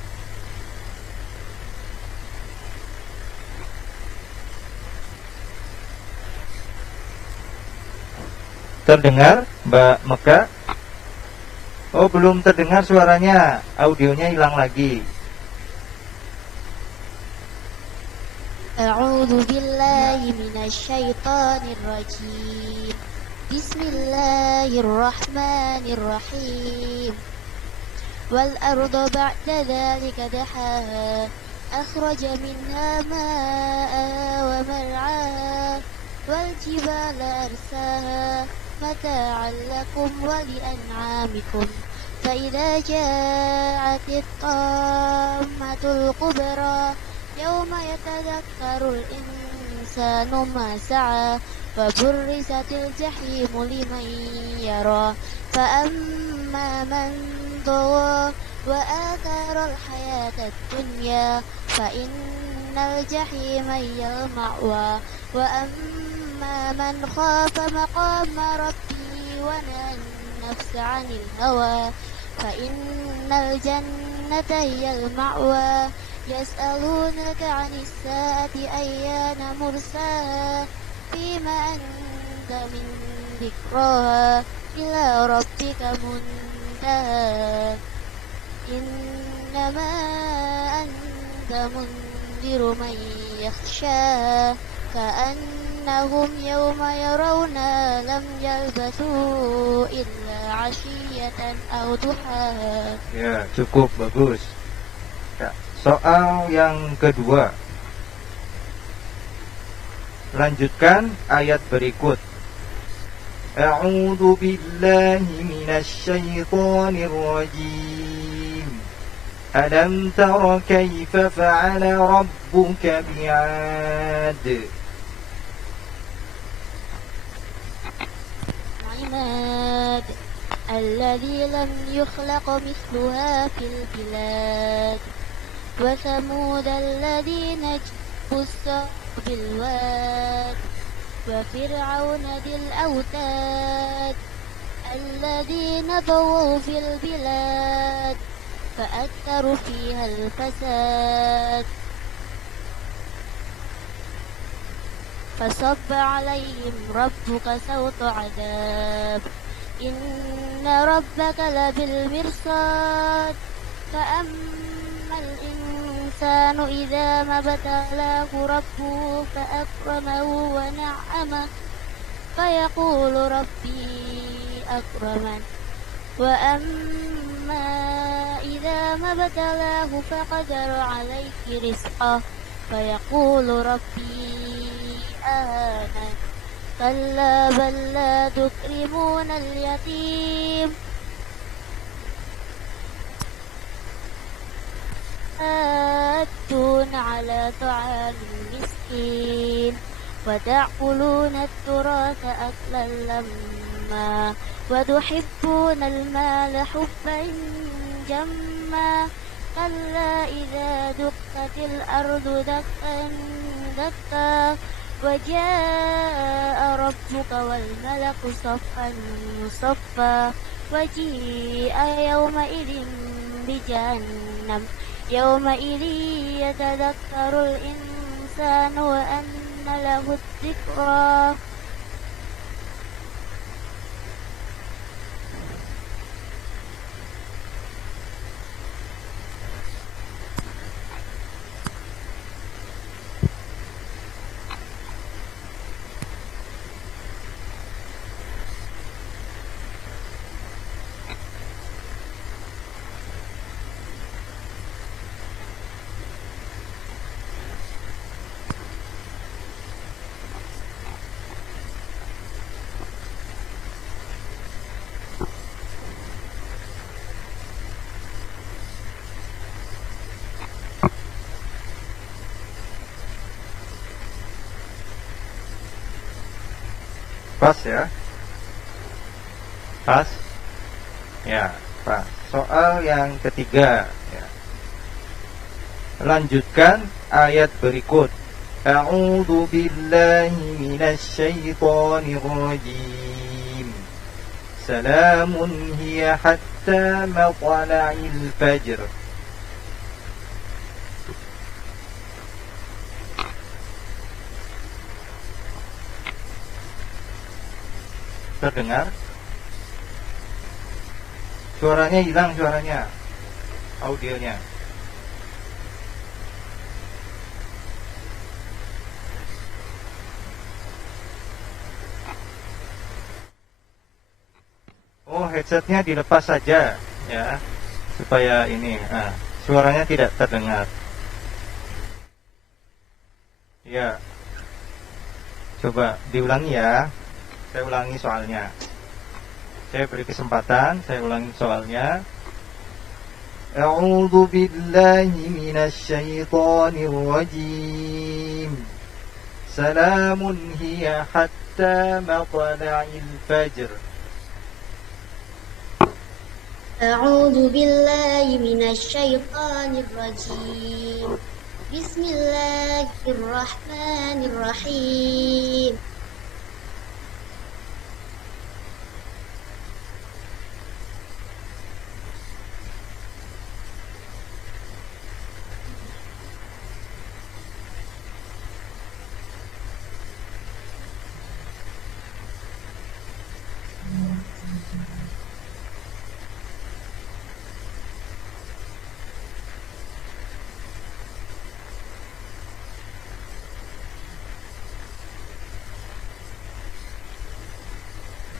Terdengar, Mbak Meka? Oh, belum terdengar suaranya. Audionya hilang lagi. A'udzu billahi minasy syaithanir rajim. Bismillahirrahmanirrahim. Wal arda ba'da dzalika dahaha. Akhraja minha ma'aha wa mar'aha. Wal jibala arsaha. Mata'an lakum wa li'an'amikum. Fa idza ja'atit tammatul kubra Yawma yatadakkarul insanu ma sa'a wa burrisatil jahimu liman yara fa amma man tagha wa athara al hayatad dunya fa innal jahima hiyal ma'wa wa amma man khafa maqama rabbihi wa nahan nafsa 'anil hawa fa innal jannata hiyal ma'wa Yas'alunaka 'anis saati ayyana mursaha Fima anta min dhikraha ila rabbika muntaha إنما أنت منذر من يخشى كأنهم يوم يرون لم يلبثوا إلا عشية أو ضحاها. Ya, cukup bagus. Ya, soal yang kedua. Lanjutkan ayat berikut. A'udzu billahi minasy syaithanir rajim. Alam tara kaifa fa'ala rabbuka bi'ad. عماد الذي لم يخلق مثلها في البلاد وثمود الذين جابوا الصخر بالواد وفرعون ذي الأوتاد الذين طغوا في البلاد فأكثروا فيها الفساد فصب عليهم ربك سوط عذاب إن ربك لبالمرصاد فأما الإنسان إذا ما ابتلاه ربه فأكرمه ونعمه فيقول ربي أكرمن وأما إذا ما ابتلاه فقدر عليه رزقه فيقول ربي أهانن كلا بل لا تكرمون اليتيم تأتون على طعام المسكين وتأكلون التراث أكلا لما وتحبون المال حبا جما كلا إذا دكت الأرض دكا دكا وجاء ربك والملك صفا صفا وجيء يومئذ بجهنم يومئذ يتذكر الإنسان وأن له الذكرى Pas ya? Pas? Ya, pas. Soal yang ketiga ya. Lanjutkan ayat berikut. A'udzu billahi minasy syaithanir rajim. Salamun hiya hatta matla'il fajr. Terdengar? Suaranya hilang, suaranya, audionya. Oh, headsetnya dilepas saja ya, supaya ini suaranya tidak terdengar. Ya, coba diulangi ya. Saya ulangi soalnya. Saya beri kesempatan, saya ulangi soalnya. A'udzu billahi minasy syaithanir rajim. Salamun hiya hatta matla'il fajr. أعوذ بالله من الشيطان الرجيم بسم الله الرحمن الرحيم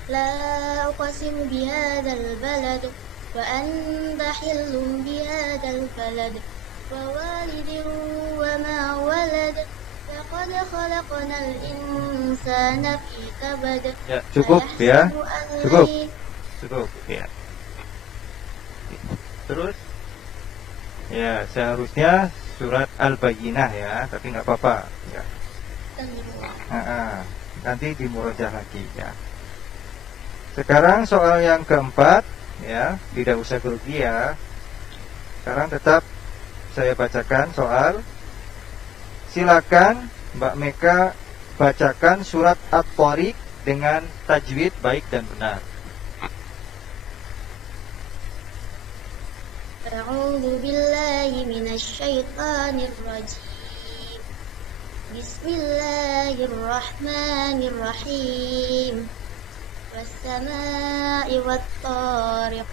لا أقسم بهذا البلد وأنت حل بهذا البلد ووالد وما ولد لقد خلقنا الإنسان في كبد. Ya, cukup ya. Cukup ya. Terus ya, seharusnya surat Al-Bayyinah ya, tapi nggak apa-apa ya. Nanti dimurojah lagi ya. Sekarang soal yang keempat ya, tidak usah grogi ya. Sekarang tetap saya bacakan soal. Silakan Mbak Meka bacakan surat At-Tariq dengan tajwid baik dan benar. أعوذ بالله من الشيطان الرجيم بسم الله الرحمن الرحيم والسماء والطارق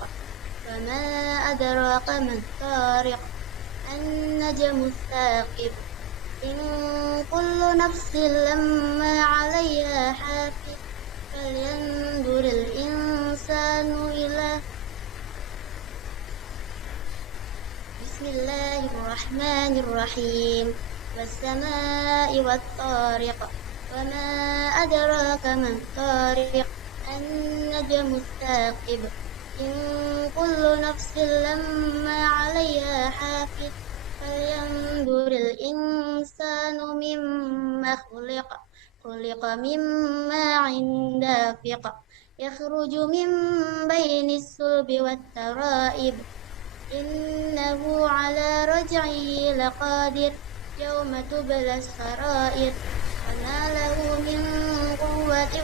وما أدراك ما الطارق النجم الثاقب إن كل نفس لما عليها حافظ فلينظر الإنسان إلى بسم الله الرحمن الرحيم والسماء والطارق وما أدراك ما الطارق النجم الثاقب إن كل نفس لما عليها حافظ فلينظر الإنسان مما خلق من ماء دافق يخرج من بين الصلب والترائب إنه على رجعه لقادر يوم تبلى السرائر وما له من قوة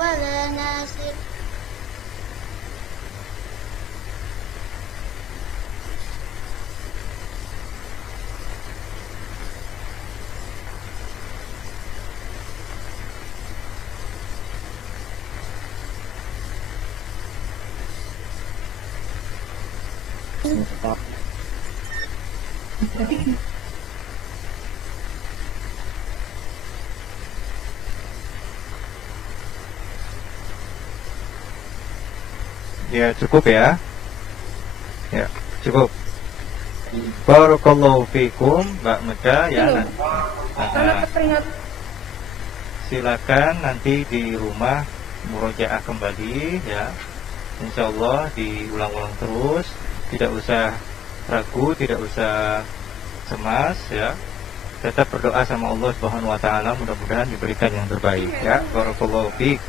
ولا ناصر. Ya, cukup ya. Ya, cukup. Barakallahu fikum Mbak Meka ya. Silakan nanti di rumah murojaah kembali ya. Insyaallah diulang-ulang terus, tidak usah ragu, tidak usah cemas ya. Tetap berdoa sama Allah Subhanahu wa taala, mudah-mudahan diberikan yang terbaik ya. Barakallahu fik.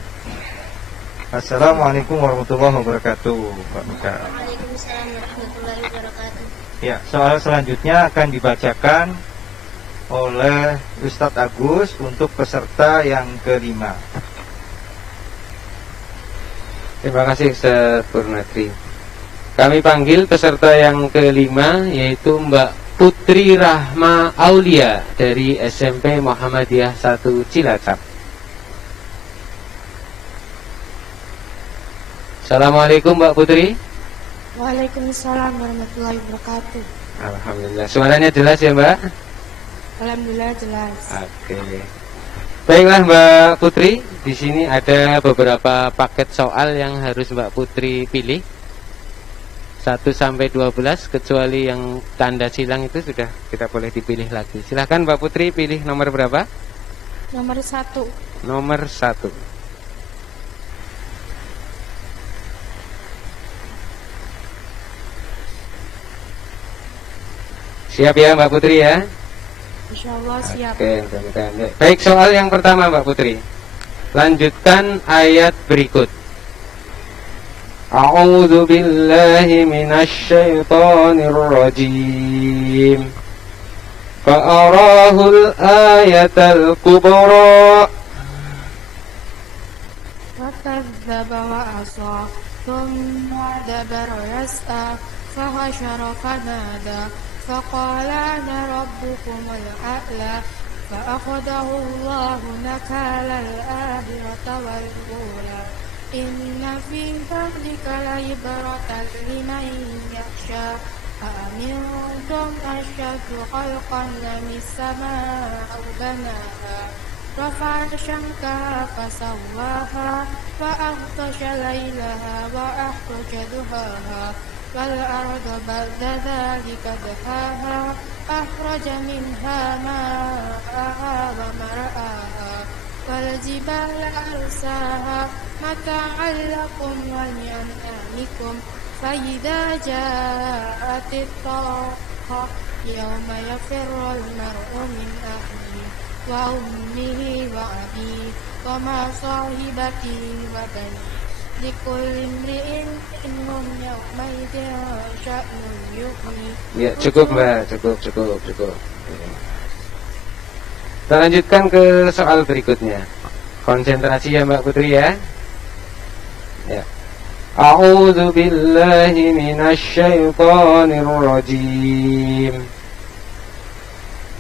Assalamualaikum warahmatullahi wabarakatuh, Mbak Meka. Waalaikumsalam warahmatullahi wabarakatuh. Ya, soal selanjutnya akan dibacakan oleh Ustadz Agus untuk peserta yang kelima. Terima kasih Ustaz Purnatri. Kami panggil peserta yang kelima, yaitu Mbak Putri Rahma Aulia dari SMP Muhammadiyah 1 Cilacap. Assalamualaikum Mbak Putri. Waalaikumsalam warahmatullahi wabarakatuh. Alhamdulillah. Suaranya jelas ya Mbak? Alhamdulillah jelas. Oke. Baiklah Mbak Putri, di sini ada beberapa paket soal yang harus Mbak Putri pilih. 1 sampai 12, kecuali yang tanda silang itu sudah kita boleh dipilih lagi. Silahkan Mbak Putri pilih nomor berapa? Nomor 1. Nomor 1. Siap ya Mbak Putri ya? Insyaallah siap. Oke, mudah-mudahan. Baik, soal yang pertama Mbak Putri. Lanjutkan ayat berikut. A'udzu billahi minasy syaithanir rajim. Fa'arahul ayatal kubra. Fakadzdzaba wa asa, tsumma adbara yas'a, fahasyara fanada. فقال أنا ربكم الأعلى فأخذه الله نكال الآخرة والأولى إن في ذلك لعبرة لمن يخشى أأمنتم أشد خلقا أم السماء بناها رفع شمكها فسواها وأغطش ليلها وأخرج ضحاها والأرض بعد ذلك دحاها أخرج منها ماءها ومرعاها والجبال أرساها متاعا لكم ولأنعامكم فإذا جاءت الطاقة يوم يفر المرء من أهله وأمه وأبيه وما صاحبته وبنيه لكل امرئ منهم يومئذ شأن يغنيه. Ya, cukup Mbak, cukup. Kita lanjutkan ke soal berikutnya. Konsentrasi ya Mbak Putri ya. Ya. A'udzu billahi minasy syaithanir rajim.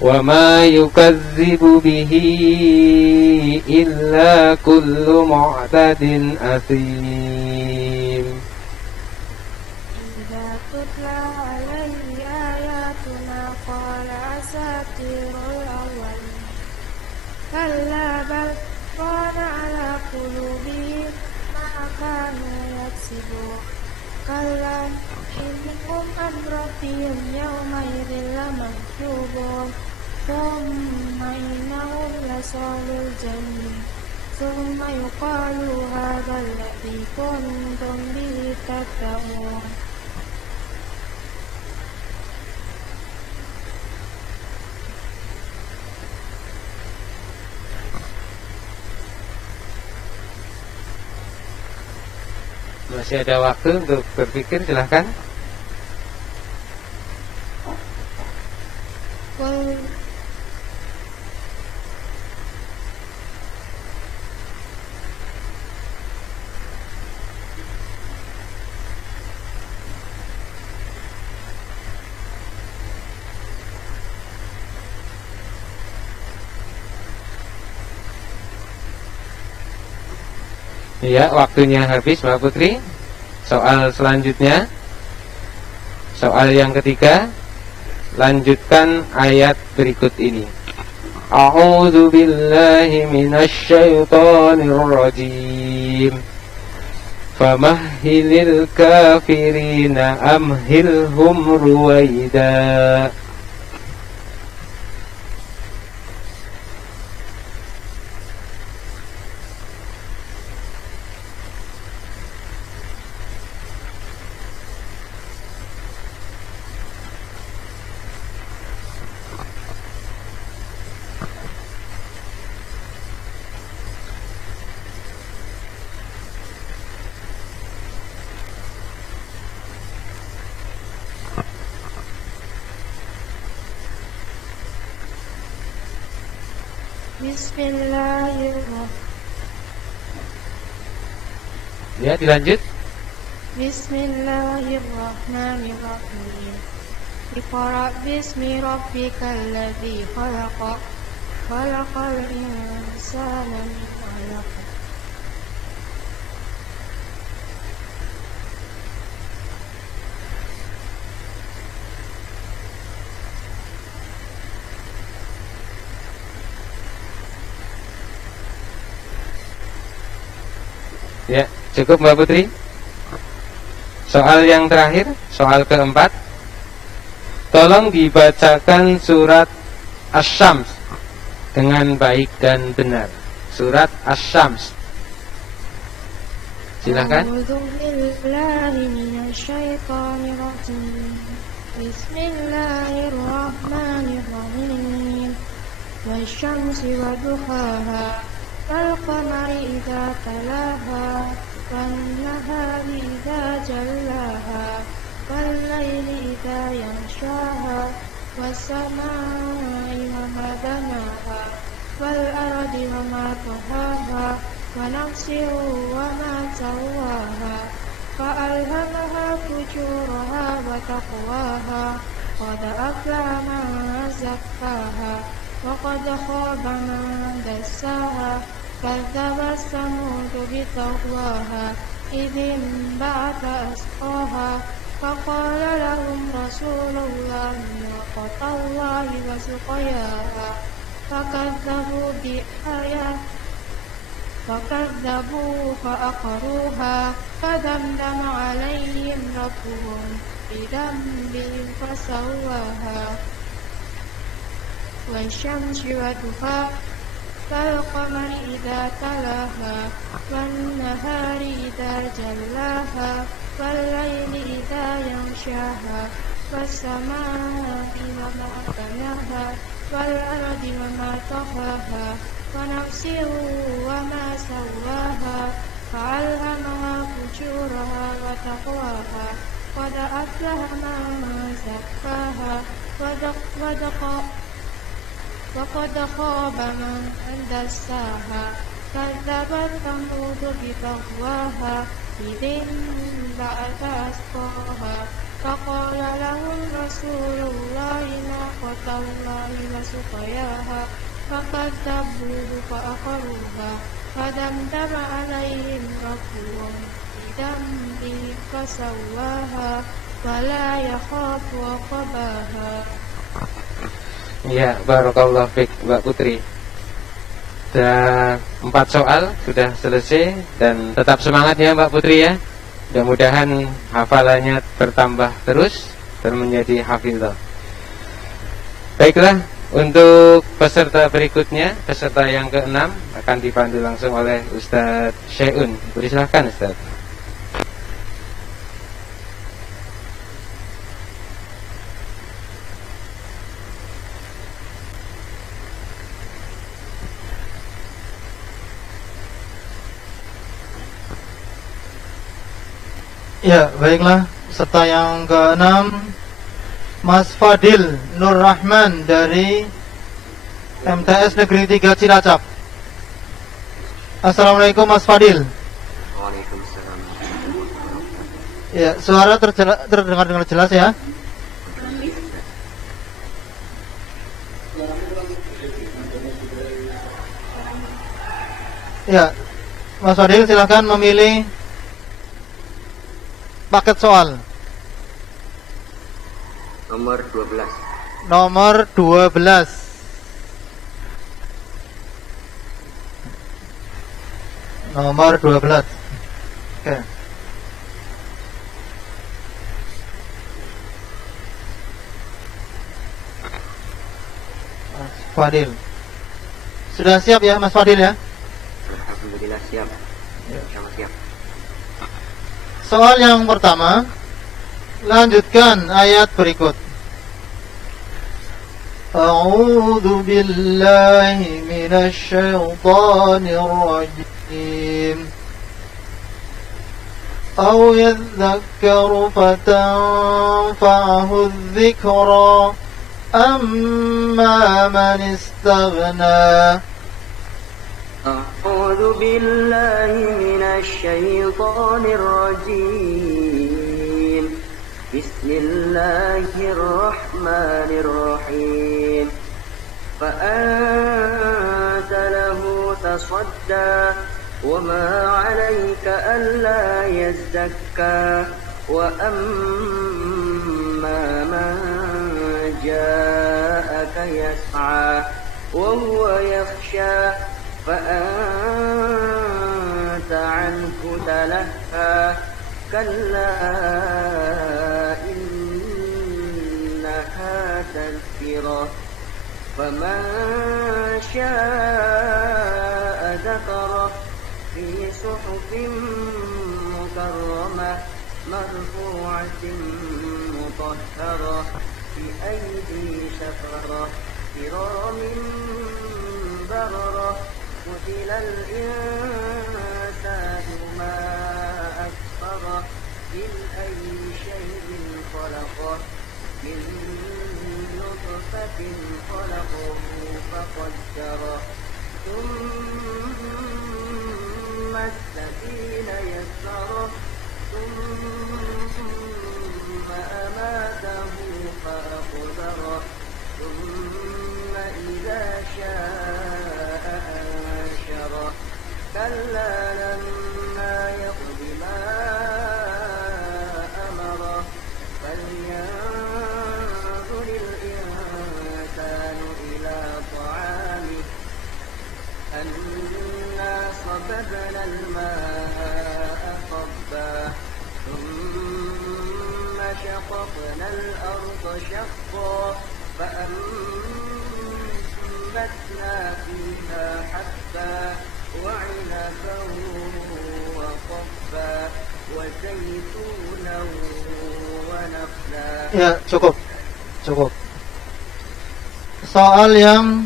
Wa ma yukadzibu bihi illa kullu mu'tadin athim. Idza tutla alaihi ayatuna qala asatirul awwalin kalla bal qana ala qulubihim ma kanu yaksibun kalla innahum an rabbihim yawma idzin lamahjubun thumma innahum lasalul jahim thumma yuqalu hadha alladhi kuntum bihi tad'un. Masih ada waktu untuk berpikir, silahkan. Ya, waktunya habis Mbak Putri. Soal selanjutnya, soal yang ketiga, lanjutkan ayat berikut ini. A'udzu billahi minasy syaithanir rajim. Famahhilil kafirina amhilhum ruwaida. Bismillahirrahmanirrahim. Ya, dilanjut. Bismillahirrahmanirrahim. Iqra bismi rabbikal ladzi khalaq. Khalaqal insana min 'alaq. Ya, cukup Mbak Putri. Soal yang terakhir, soal keempat. Tolong dibacakan surat Asy-Syams dengan baik dan benar. Surat Asy-Syams. Silakan. A'udzu billahi minasy syaithanir rajim. Bismillahirrahmanirrahim. Wasyamsi waduhaha wal qamari idza talaha wan nahari idza jallaha wal laili idza yaghshaha was samaa'i wa ma banaha wal ardi wa ma tahaha wa nafsin wa ma sawaha fa alhamaha fujuraha wa taqwaha qad aflaha man zakkaha wa qad khaba man dassaha kadzdzaba samud bitaqwaha idzin ba'atha asqaha faqala lahum rasulullah naqatallahi wa suqayaha فكذبوا فأقروها فدمدم عليهم ربهم بذنبهم فسواها والشمس وضحاها كالقمر إذا تلاها والنهار إذا جلاها والليل إذا يغشاها والسماء وما بناها والأرض وما طحاها ونفس وما سواها فألهمها فجورها وتقواها قد أفلح من زكاها وقد خاب من دساها كذبت ثمود بطغواها إذ انبعث أشقاها فقال لهم رسول الله ناقة الله وسقياها فكذبوه فأقروها فدمدم عليهم ربهم بذنبهم فسواها ولا يخاف عقباها. Ya, barakallahu fiik Mbak Putri. Dan 4 soal sudah selesai dan tetap semangat ya Mbak Putri ya. Mudah-mudahan hafalannya bertambah terus dan menjadi hafizah. Baiklah, untuk peserta berikutnya, peserta yang ke-6 akan dipandu langsung oleh Ustadz Syai'un. Silakan Ustadz. Ya, baiklah. Peserta yang ke-6, Mas Fadil Nur Rahman dari MTS Negeri 3 Cilacap. Assalamualaikum Mas Fadil. Waalaikumsalam. Ya, suara terdengar dengan jelas ya. Ya, Mas Fadil silakan memilih paket soal. Nomor 12. Nomor 12. Nomor 12. Oke. Mas Fadil. Sudah siap ya Mas Fadil ya? Alhamdulillah siap. Sama siap. Soal yang pertama, lanjutkan ayat berikut. A'udzu billahi minasy syaithanir rajim. Aw yadhakkaru fatanfa'ahu adh-dhikra amma man istaghna. أعوذ بالله من الشيطان الرجيم بسم الله الرحمن الرحيم فأنت له تصدى وما عليك ألا يزكى وأما من جاءك يسعى وهو يخشى فأنت عنه تلهى كلا إنها تذكرة فمن شاء ذكره في صحف مكرمة مرفوعة مطهرة بأيدي سفرة كرام بررة قتل الإنسان ما أكفره من أي شيء خلقه من نطفة خلقه فقدره ثم السبيل يسره ثم أماته فأقبره ثم إذا شاء أنشره كلا لما يقض ما أمره فلينظر الإنسان إلى طعامه أنا صببنا الماء صبا ثم شققنا الأرض شقا فأنبتنا فيها حبا وعنبا وقبا وزيتونا ونخلا. Ya, cukup. Soal yang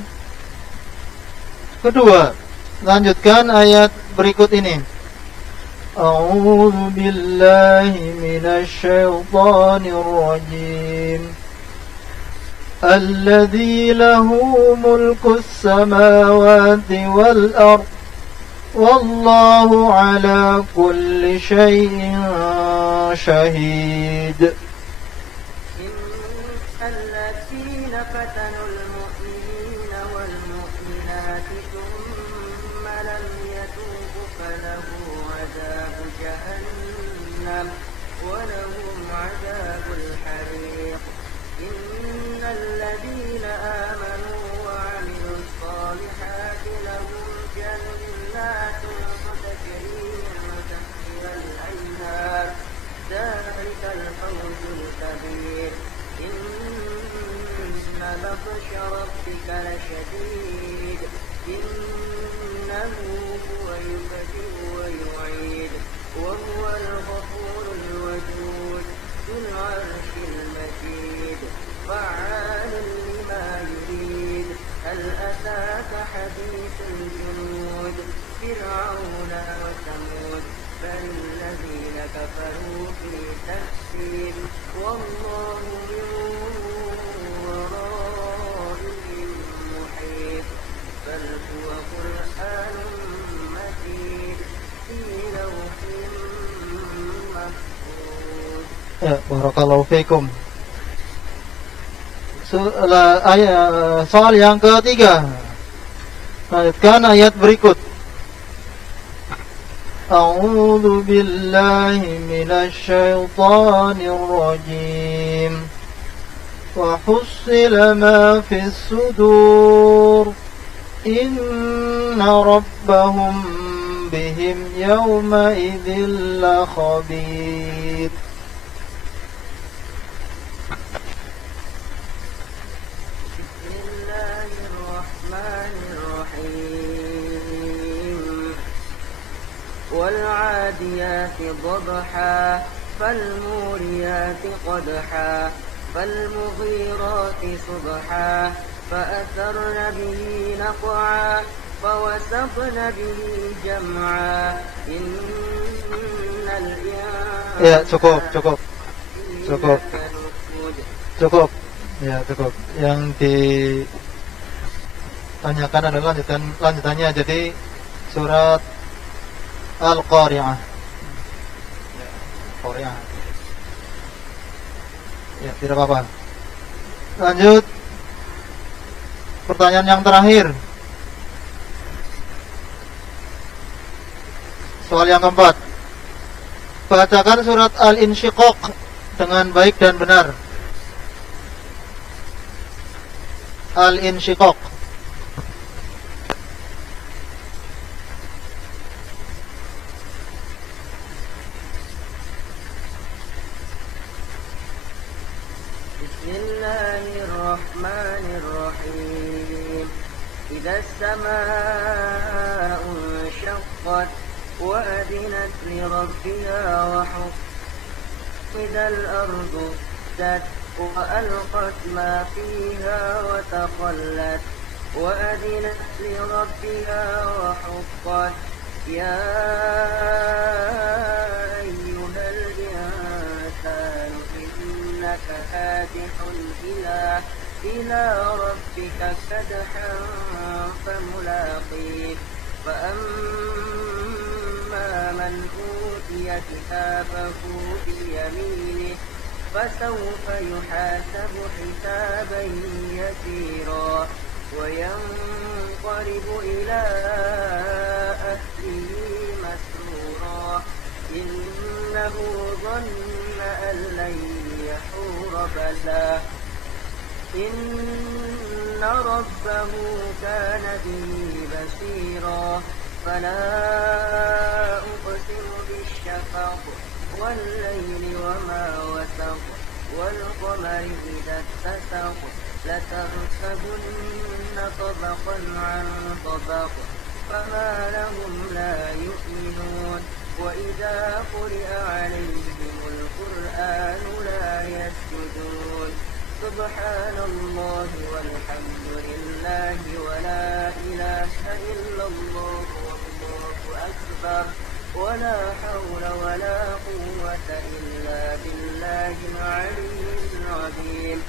kedua, lanjutkan ayat berikut ini. A'udzu billahi minasy syaithanir rajim. Alladzi lahu mulkus samawati wal ardh wallahu ala kulli syai'in syahid. الذين فتنوا المؤمنين والمؤمنات ثم لم يتوبوا فلهم عذاب جهنم ولهم عذاب الحريق. إن الذين آمنوا وعملوا الصالحات لهم جنات تجري من تحتها الأنهار ذلك الفوز الكبير. إن بطش ربك لشديد إنه هو يبدئ ويعيد وهو الغفور الودود ذو العرش المجيد فعال لما يريد. هل أتاك حديث الجنود فرعون وثمود بل الذين كفروا في تكذيب والله من ورائهم محيط بل هو قرآن مجيد في لوح محفوظ. Ya, barakallahu fiikum. Soal yang ketiga, lanjutkan ayat berikut. A'udzu billahi minasy syaithanir rajim. Wa hussila ma fis sudur. Inna rabbahum bihim yawma idzil lakhabir. والعاديات ضبحا فالموريات قدحا فالمغيرات صبحا فأثرن به نقعا فوسطن به جمعا إن الإنسان Ya, cukup. Ya, cukup. Yang ditanyakan adalah lanjutannya. Jadi surat Al-Qari'ah. Qari'ah. Ya, tidak apa-apa. Lanjut. Pertanyaan yang terakhir. Soal yang keempat. Bacakan surat Al-Insyiqaq dengan baik dan benar. Al-Insyiqaq. Bismillahirrahmanirrahim. Idza as-samaa'u inshaqqat wa adinat li rabbiha wa idza al-ardu dat wa alqat ma fiha wa taqallat wa adinat li rabbiha wa huqqat ya ayyuhal insanu innaka kadihun ila rabbika kadhan famulaqih فأما من أوتي كتابه بيمينه فسوف يحاسب حسابا يسيرا وينقلب إلى أهله مسرورا إنه ظن أن لن يحور بلى إن ربه كان به كثيرا فلا أقسم بالشفق والليل وما وسق والقمر إذا اتسق لتركبن طبقا عن طبق فما لهم لا يؤمنون وإذا قرئ عليهم القرآن لا يسجدون سبحان الله والحمد لله ولا إله إلا الله والله أكبر ولا حول ولا قوة إلا بالله العلي العظيم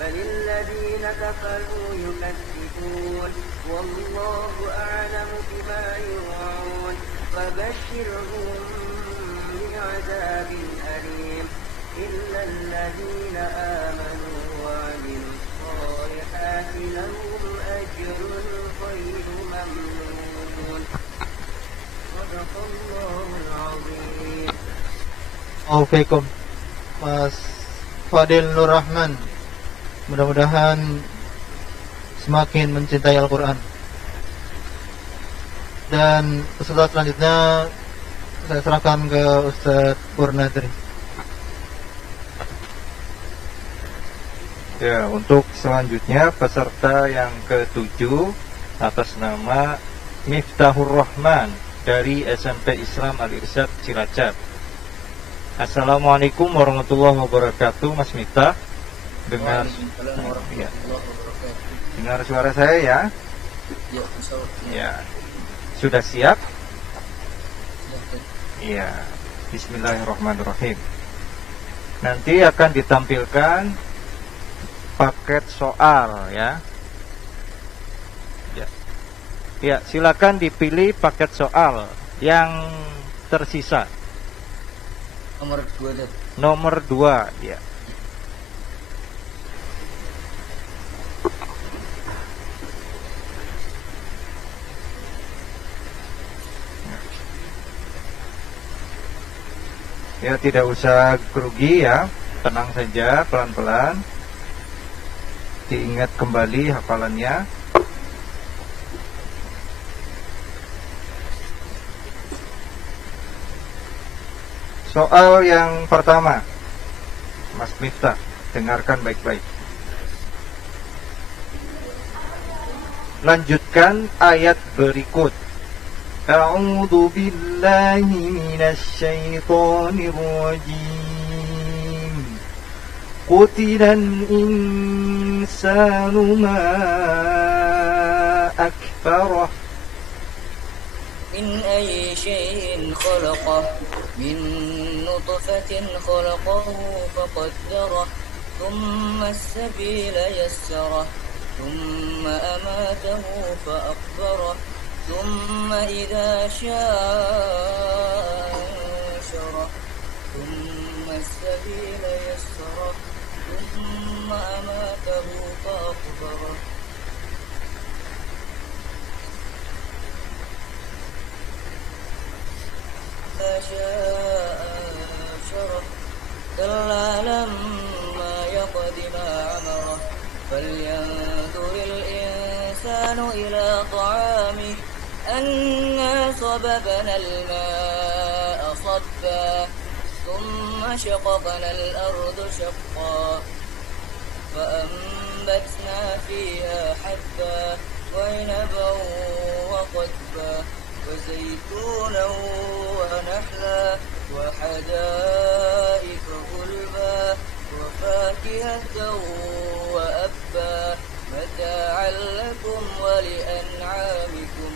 بل الذين كفروا يكذبون والله أعلم بما يوعون فبشرهم بعذاب أليم إلا الذين آمنوا وعملوا الصالحات لهم أجر غير ممنون صدق الله العظيم. Assalamualaikum Mas Fadil Nur Rahman, mudah-mudahan semakin mencintai Al-Quran. Dan peserta selanjutnya saya serahkan ke Ustadz Purnadri. Ya, untuk selanjutnya peserta yang ke-7 atas nama Miftahur Rahman dari SMP Islam Al-Irsyad Cilacap. Assalamualaikum warahmatullahi wabarakatuh. Mas Miftah, dengar ya. Dengar suara saya ya? Ya. Sudah siap? Ya. Bismillahirrahmanirrahim. Nanti akan ditampilkan paket soal ya. Ya, silakan dipilih paket soal yang tersisa. Nomor 2 ya. Ya, tidak usah grogi ya, tenang saja, pelan-pelan. Diingat kembali hafalannya. Soal yang pertama, Mas Miftah, dengarkan baik-baik. Lanjutkan ayat berikut. A'udzu billahi minasy syaithanir rajim. Qutilal insanu ma akfarah. من أي شيء خلقه من نطفة خلقه فقدره ثم السبيل يسره ثم أماته فأقبره ثم إذا شاء أنشره ثم السبيل يسره ثم أماته فأقبره شاء أنشره كلا لما يقض ما أمره فلينظر الإنسان إلى طعامه أنا صببنا الماء صبا ثم شققنا الأرض شقا فأنبتنا فيها حبا وعنبا وقضبا وزيتونا ونحلا وحدائق غلبا وفاكهة وأبا متاعا لكم ولأنعامكم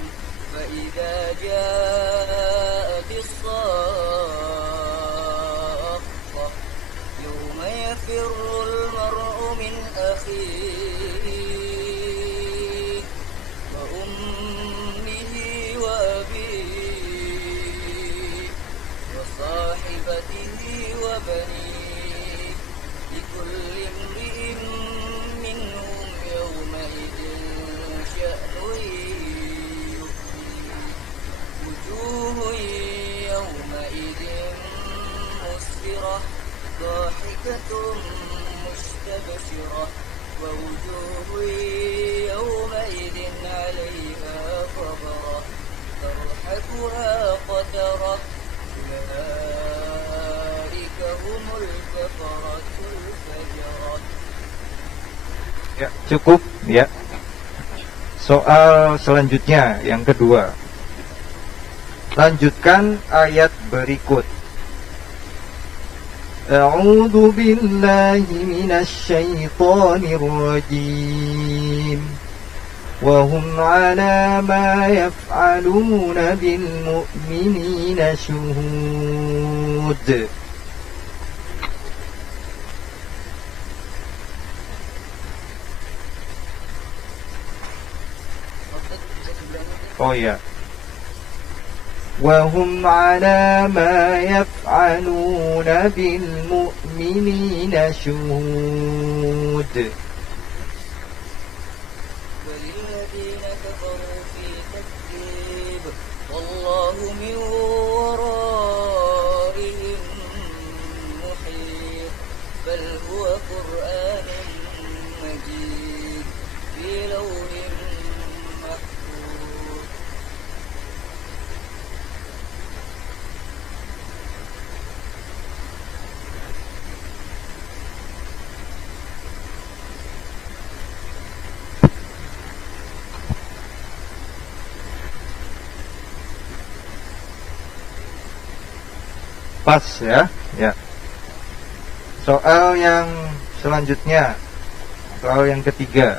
فإذا جاءت الصاخة يوم يفر المرء من أخيه وأمه وأبيه وصاحبته وبنيه لكل امرئ منهم يومئذ شأن يغنيه وجوه يومئذ مسفرة ضاحكة مستبشرة ووجوه يومئذ عليها غبرة ترهقها قترة أولئك هم الكفرة الفجرة. Ya, cukup ya. Soal selanjutnya yang kedua. Lanjutkan ayat berikut. A'udzu billahi minasy syaithanir rajim. Wa hum 'ala ma yaf'aluna bil mu'minina syuhud. Oh ya. وهم على ما يفعلون بالمؤمنين شهود. وللذين كفروا في تكذيب والله من ورائهم محيط بل هو قرآن مجيد في لوح محفوظ. Pas ya, ya. Soal yang selanjutnya, soal yang ketiga.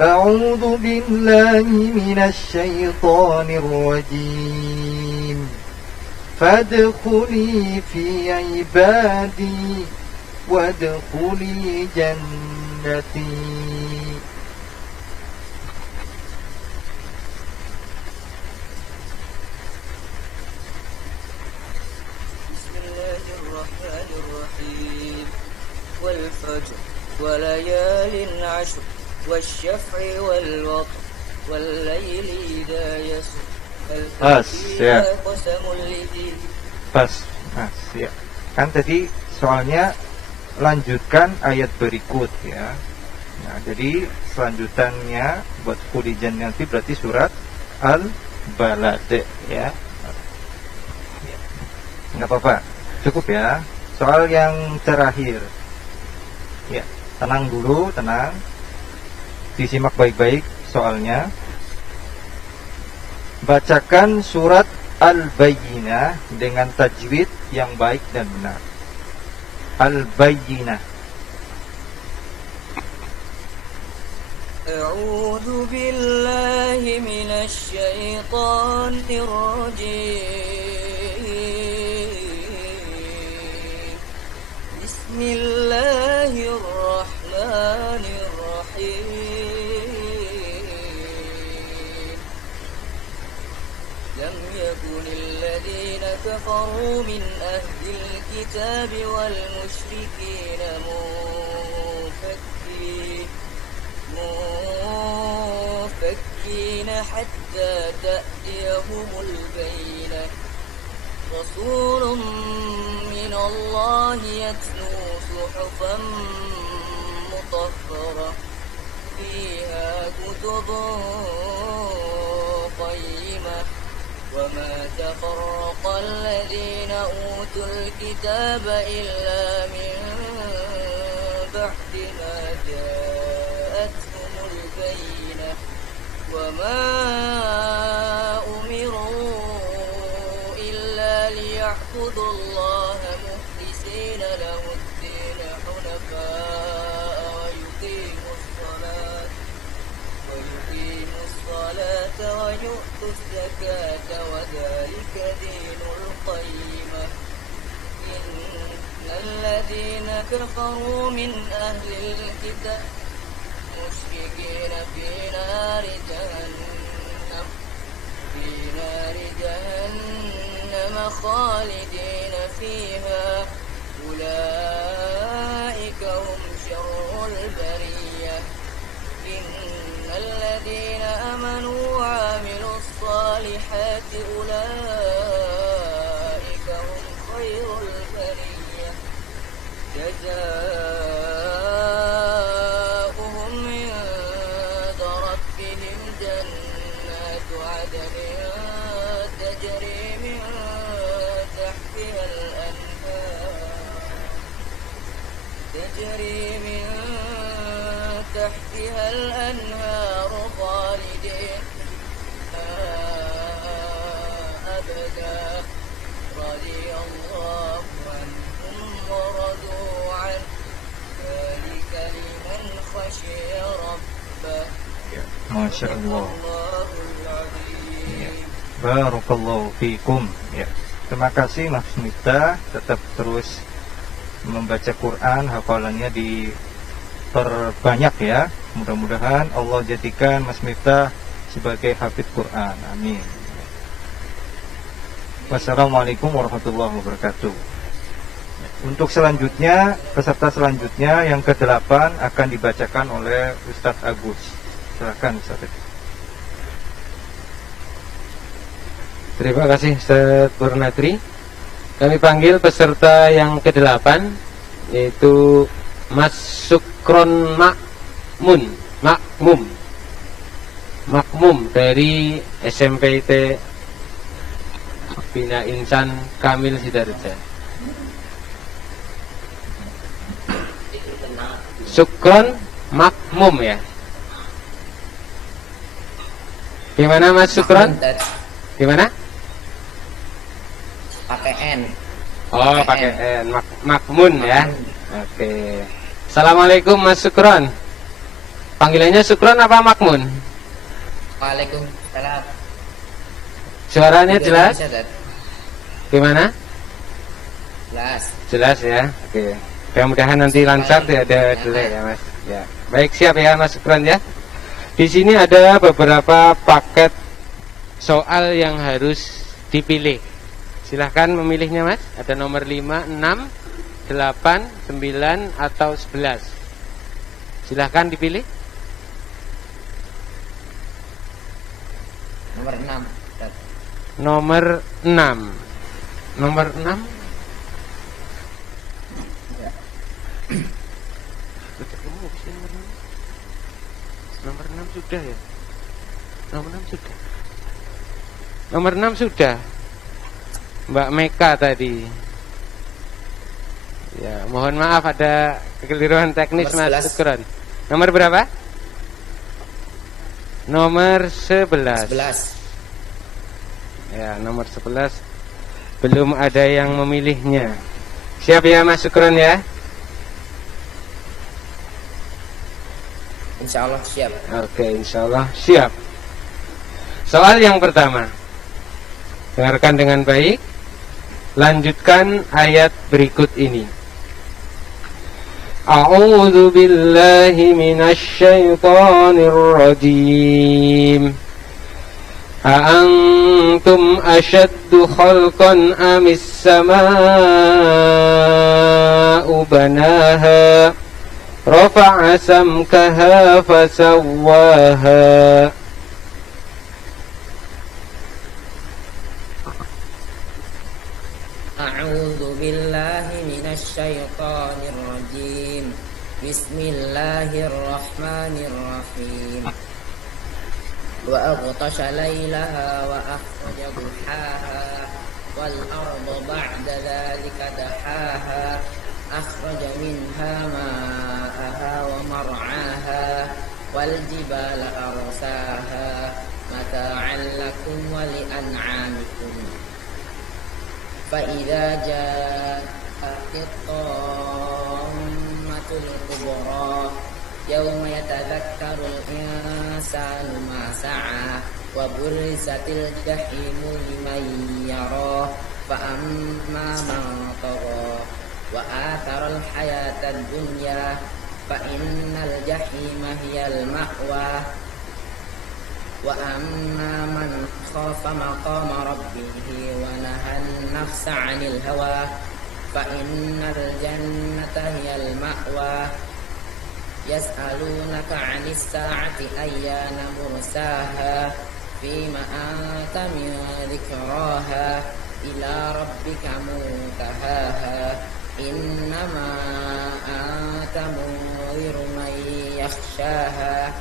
A'udzu billahi minasy syaithanir rajim. Fadkhuli fi ibadi wadkhuli jannati. والفجر وليال عشر والشفع والوتر والليل إذا يسر Pas ya. قسم لذي. Pas. Mas ya. Kan tadi soalnya lanjutkan ayat berikut ya. Nah, jadi selanjutannya buat kulijan nanti berarti surat Al-Balad ya. Nggak apa-apa. Cukup ya. Soal yang terakhir. Ya, tenang dulu, tenang. Disimak baik-baik soalnya. Bacakan surat Al-Bayyinah dengan tajwid yang baik dan benar. Al-Bayyinah. A'udzu billahi minasy syaithanir rajim. Bismillahirrahmanirrahim. Lam yakunil ladzina kafaru min ahlil kitabi wal musyrikin munfakkina hatta ta'tiyahumul bayyinah. رسول من الله يتلو صحفا مطهرة فيها كتب قيمة وما تفرق الذين أوتوا الكتاب إلا من بعد ما جاءتهم البينة وما أمروا ليعبدوا الله مخلصين له الدين حنفاء ويقيموا الصلاة ويؤتوا الزكاة وذلك دين القيمة. إن الذين كفروا من أهل الكتاب مشركين في نار جهنم خالدين فيها أولئك هم شر البرية. إن الذين آمنوا وعملوا الصالحات أولئك هم خير البرية. جزاؤهم عند ربهم جنات عدن تجري من تحتها الأنهار خالدين أبدا رضي الله عنهم ورضوا عنه ذلك لمن خشي ربه. Masya Allah. Barakallahu fikum. Ya. Terima kasih Mas Miftah, tetap terus membaca Quran, hafalannya diperbanyak ya. Mudah-mudahan Allah jadikan Mas Miftah sebagai hafidz Quran. Amin. Wassalamualaikum warahmatullahi wabarakatuh. Untuk selanjutnya, peserta selanjutnya yang ke-8 akan dibacakan oleh Ustadz Agus. Silakan Ustadz. Terima kasih Ustadz Purnatri. Kami panggil peserta yang ke-8, yaitu Mas Sukron Makmum dari SMPT Bina Insan Kamil Sidarja. Sukron Makmum ya. Gimana Mas Sukron? Gimana? Pakai N. Oh, pakai N. Makmun ya. Oke. Assalamualaikum Mas Sukron. Panggilannya Sukron apa Makmun? Waalaikumsalam. Suaranya jelas? Gimana? Jelas. Jelas ya. Oke. Mudah-mudahan nanti lancar, tidak ada delay ya Mas. Ya. Baik, siap ya Mas Sukron ya. Di sini ada beberapa paket soal yang harus dipilih. Silahkan memilihnya Mas. Ada nomor 5, 6, 8, 9 atau 11. Silahkan dipilih. Nomor 6. Nomor 6. Nomor 6. Ya. Nomor 6 sudah ya. Nomor 6 sudah. Nomor 6 sudah. Mbak Meka tadi. Ya, mohon maaf ada kekeliruan teknis Mas Sukron. Nomor berapa? Nomor 11. Ya, nomor 11. Belum ada yang memilihnya. Siap ya Mas Sukron ya? Insyaallah siap. Oke, insyaallah siap. Soal yang pertama. Dengarkan dengan baik. Lanjutkan ayat berikut ini. A'udzu billahi minasy syaithanir rajim. A'antum ashaddu khalqan amis samaa'u banaha rafa'a samkaha fasawwaha. A'udzu billahi minasy syaithanir rajim. Bismillahirrahmanirrahim. Wa aghtasha laylaha wa akhraja duhaha wal arda ba'da dhalika dahaha akhraja minha ma'aha wa mar'aha wal jibala arsaha mata'an lakum wa li'an'amikum. فإذا جاءت الطامة الكبرى يوم يتذكر الإنسان ما سعى وبرزت الجحيم لمن يراه فأما من طغى وآثر الحياة الدنيا فإن الجحيم هي المأوى وأما من خاف مقام ربه ونهى النفس عن الهوى فإن الجنة هي المأوى يسألونك عن الساعة أيان مرساها فيما أنت من ذكراها إلى ربك منتهاها إنما أنت منذر من يخشاها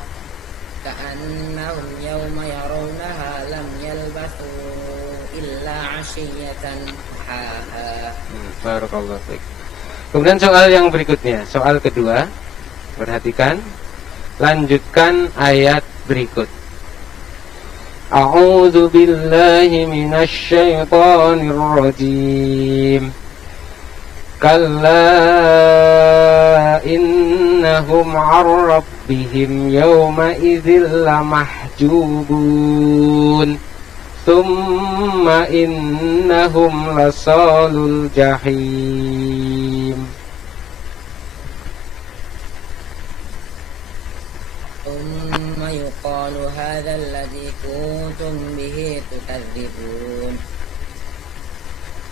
كأنهم يوم يرونها لم يلبثوا إلا عشية ضحاها. Barakallahu fiik. Kemudian soal yang berikutnya, soal kedua. Perhatikan, lanjutkan ayat berikut. A'udzu billahi minasy syaithanir rajim. Kalla innahum 'an rabbihim yawma idzil lamahjubun. Thumma innahum lasalul jahim. ثم يقال هذا الذي كنتم به تكذبون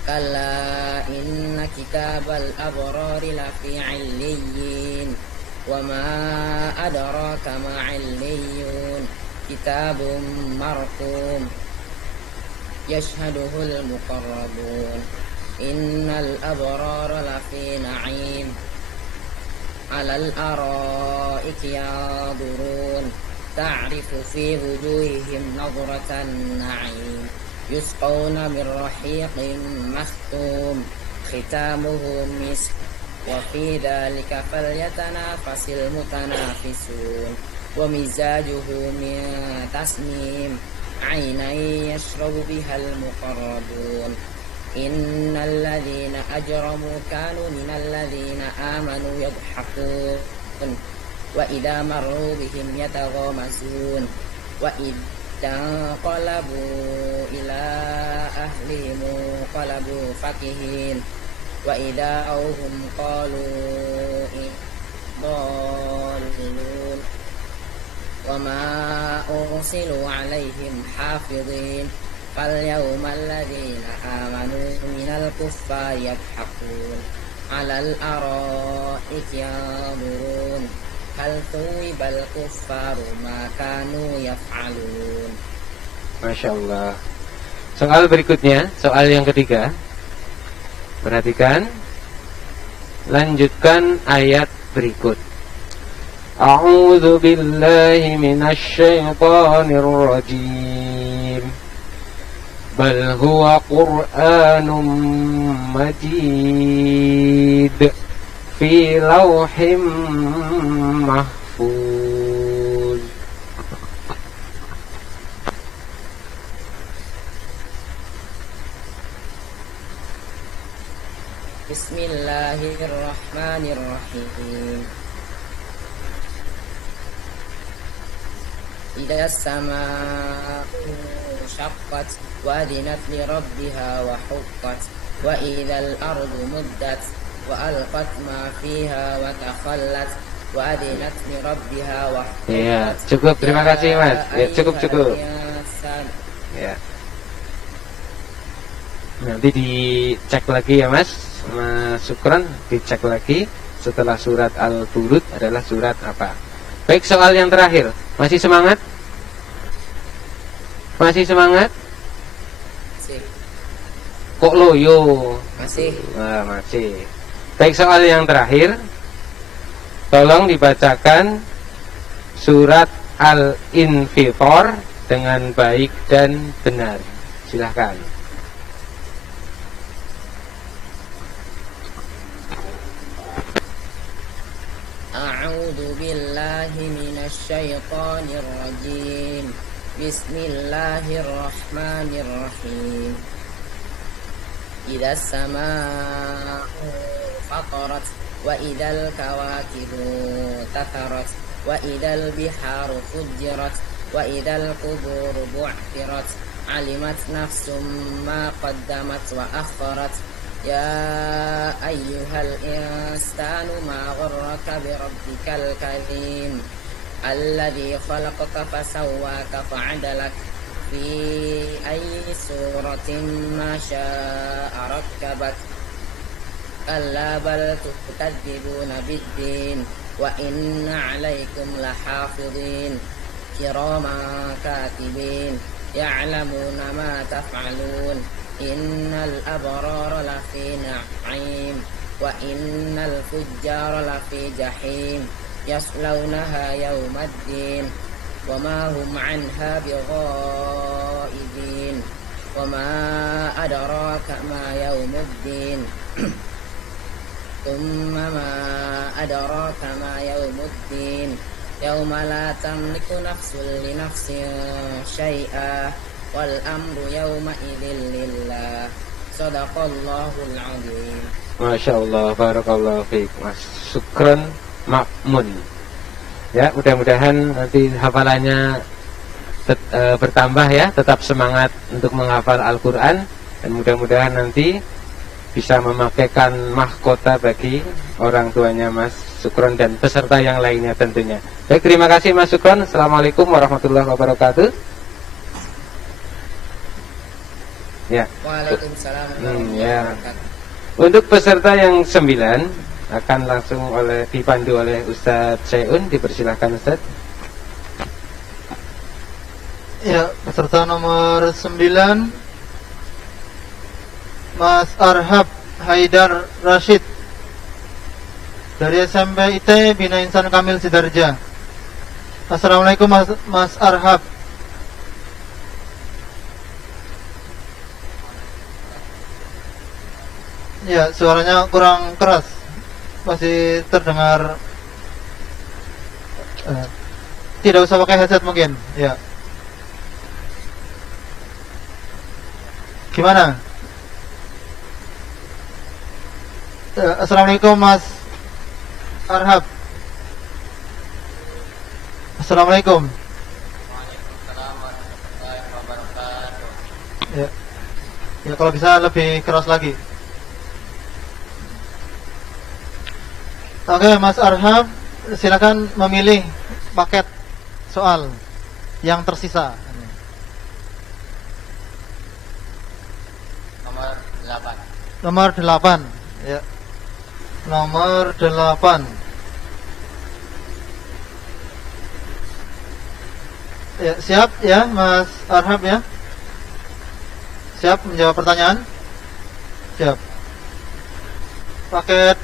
كلا إن كتاب الأبرار لفي عليين وما أدراك ما عليون كتاب مرقوم يشهده المقربون إن الأبرار لفي نعيم على الأرائك ينظرون تعرف في وجوههم نظرة النعيم يسقون من رحيق مختوم ختامه مسك وفي ذلك فليتنافس المتنافسون ومزاجه من تسنيم عينا يشرب بها المقربون إن الذين أجرموا كانوا من الذين آمنوا يضحكون وإذا مروا بهم يتغامزون وإذا انقلبوا إلى أهلهم انقلبوا فكهين وإذا أوهم قالوا ضالون وما أرسلوا عليهم حافظين فاليوم الذين آمنوا من الكفار يضحكون على الأرائك ينظرون هل ثوب الكفار ما كانوا يفعلون. Masya Allah. Soal berikutnya, soal yang ketiga. Perhatikan, lanjutkan ayat berikut. A'udzu billahi minasy syaithanir rajim. Bal huwa Qur'anun Majid fi lauhim mahfuz. Bismillahirrahmanirrahim. إذا السماء انشقت وأذنت لربها وحقت وإذا الأرض مدت وألقت ما فيها وتخلت وأذنت لربها وحقت. Ya, cukup, terima kasih Mas. Ya, cukup. Ya. Nanti dicek lagi ya Mas. Mas Syukran, dicek lagi setelah surat Al-Buruj adalah surat apa. Baik, soal yang terakhir. Masih semangat? Masih semangat? Masih. Kok loyo? Masih. Nah, masih. Baik, soal yang terakhir. Tolong dibacakan surat Al-Infitor dengan baik dan benar. Silahkan. A'udzu billahi minasy syaithanir rajim. Bismillahirrahmanirrahim. Idza as-samaa'u fatarat wa idzal kawakibu tatarat wa idzal biharu fujirat wa idzal quburu bu'thirat alimat nafsum ma qaddamat wa akharat. Ya ayyuhal insanu ma gharraka bi rabbikal karim alladzi khalaqaka fasawwaka fa'adalak fi ayyi suratin ma syaa rakkabak kalla bal tukadzibuna bid-din wa inna 'alaikum lahafidhin kiraman katibin ya'lamuna ma taf'alun. Innal abrara lafi na'im wa innal fujjara lafi jahim yaslaunaha yawmaddin وما هم عنها بغائبين وما أدراك ما يوم الدين ثم ما أدراك ما يوم الدين يوم لا تملك نفس لنفس شيئا والأمر يومئذ لله صدق الله العظيم. Masya Allah, barakallahu fiik, Mas. Syukran makmun. Ya, mudah-mudahan nanti hafalannya bertambah ya, tetap semangat untuk menghafal Al-Quran, dan mudah-mudahan nanti bisa memakaikan mahkota bagi orang tuanya Mas Sukron dan peserta yang lainnya tentunya. Baik, terima kasih Mas Sukron. Assalamualaikum warahmatullahi wabarakatuh. Ya. Waalaikumsalam Ya. Untuk peserta yang 9 akan langsung dipandu oleh Ustadz Syai'un. Dipersilahkan Ustadz. Ya, peserta nomor 9 Mas Arhab Haidar Rashid dari SMP IT Bina Insan Kamil Sidarja. Assalamualaikum Mas Arhab. Ya, suaranya kurang keras, masih terdengar. Tidak usah pakai headset mungkin. Ya. Gimana? Assalamualaikum Mas Arhab. Assalamualaikum. Ya. Ya, kalau bisa lebih keras lagi. Oke, Mas Arhab, silakan memilih paket soal yang tersisa. Nomor 8. Ya. Nomor 8. Ya, siap ya Mas Arhab ya? Siap menjawab pertanyaan? Siap. Paket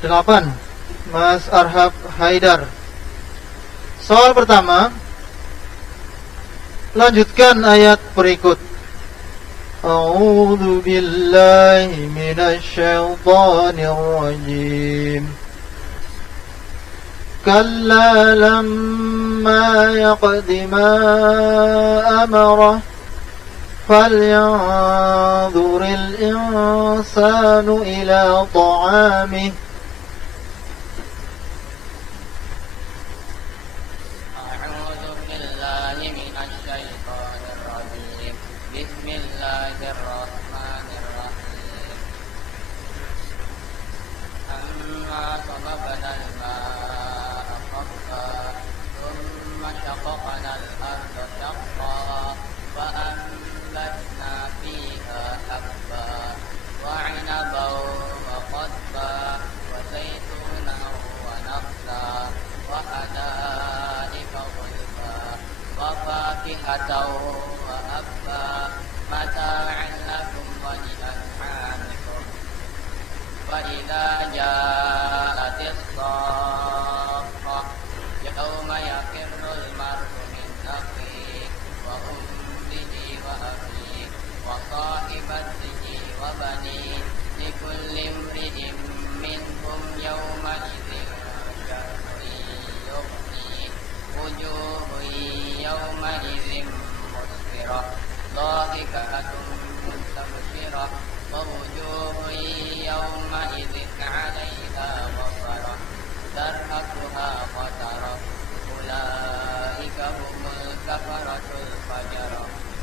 8. Mas Arhab Haidar. Soal pertama, lanjutkan ayat berikut. A'udzu billahi minasy syaithanir rajim. Kalla lamma yaqdi ma amara falyanzuril insanu ila ta'amih.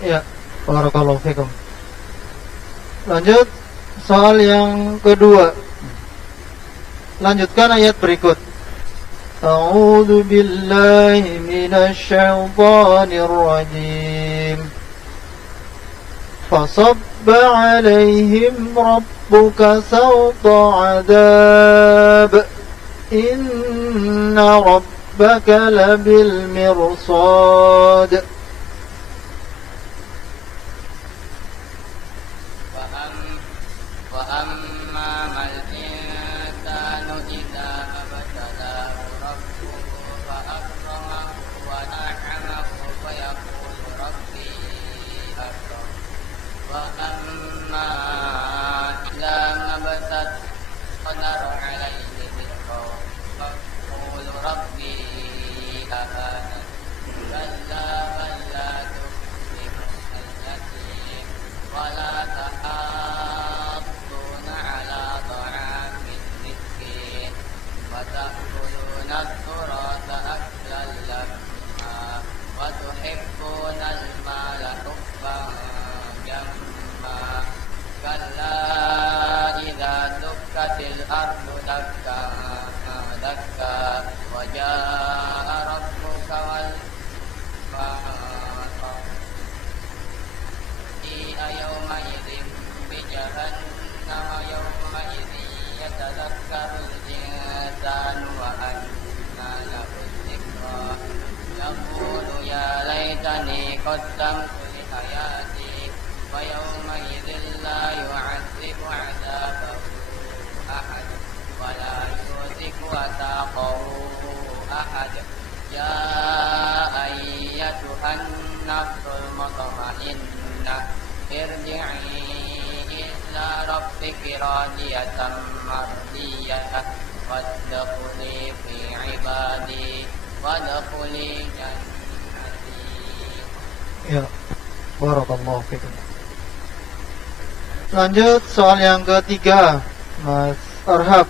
Ya, barakallahu fikum. Lanjut soal yang kedua. Lanjutkan ayat berikut. A'udzu billahi minasy syaithanir rajim. Fasabba 'alaihim rabbuka sawta 'adab. Inna rabbaka labil mirsad. جهنم يومئذ يتذكر الإنسان وأنى له الذكرى يقول يا ليتني قدمت لحياتي ويومئذ لا يعذب عذابه أحد ولا يوثق وثاقه أحد يا أيتها النفس المطمئنة ارجعي إلى ربك راضية مرضية وادخلي في عبادي وادخلي جنتي. Ya, barakallahu fikum. Lanjut soal yang ketiga, Mas Arhab.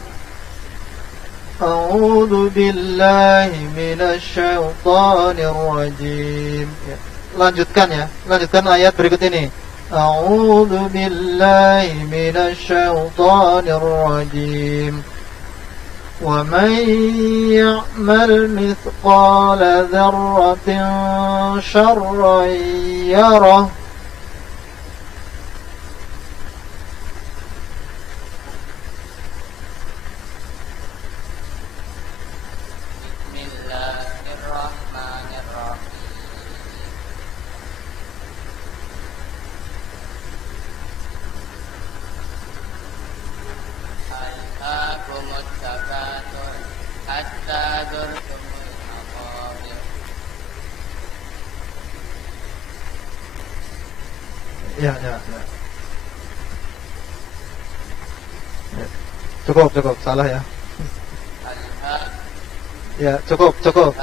A'udzu billahi minasy syaithanir rajim. Ya, lanjutkan ayat berikut ini. A'udzu billahi minasy syaithanir rajim. ومن يعمل مثقال ذرة شرا يره Ya. Cukup, salah ya. Ya, cukup. Cukup,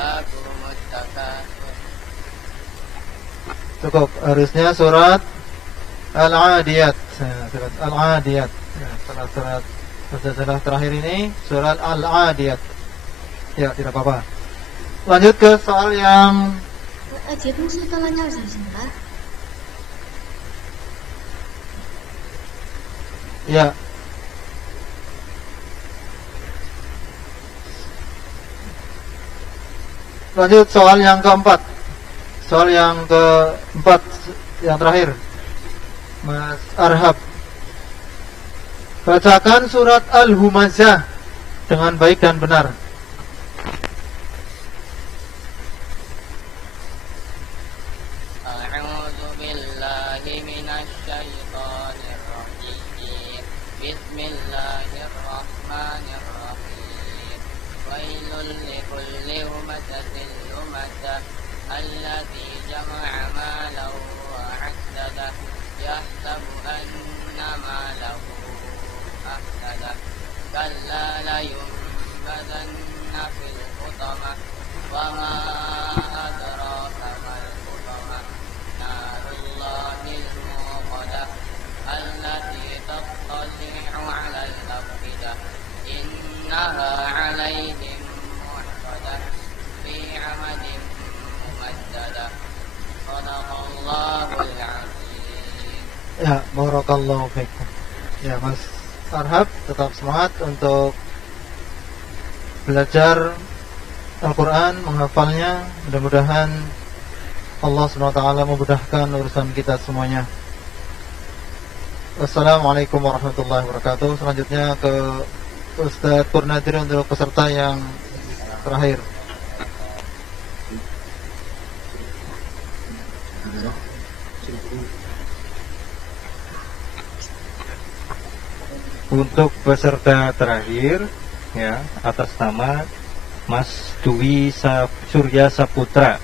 harusnya surat Al-Adiyat. Surat Al-Adiyat. Ya, setelah terakhir ini surat Al-Adiyat. Ya, tidak apa-apa. Lanjut ke soal yang Ya. Lanjut soal yang keempat. Soal yang keempat, yang terakhir, Mas Arhab. Bacakan surat Al-Humazah dengan baik dan benar. Ya, barakallahu fikum. Ya, Mas Arhab, tetap semangat untuk belajar Al-Quran, menghafalnya. Mudah-mudahan Allah SWT memudahkan urusan kita semuanya. Wassalamualaikum warahmatullahi wabarakatuh. Selanjutnya ke Ustaz Purnadir untuk peserta yang terakhir. Untuk peserta terakhir, ya, atas nama Mas Dwi Surya Saputra,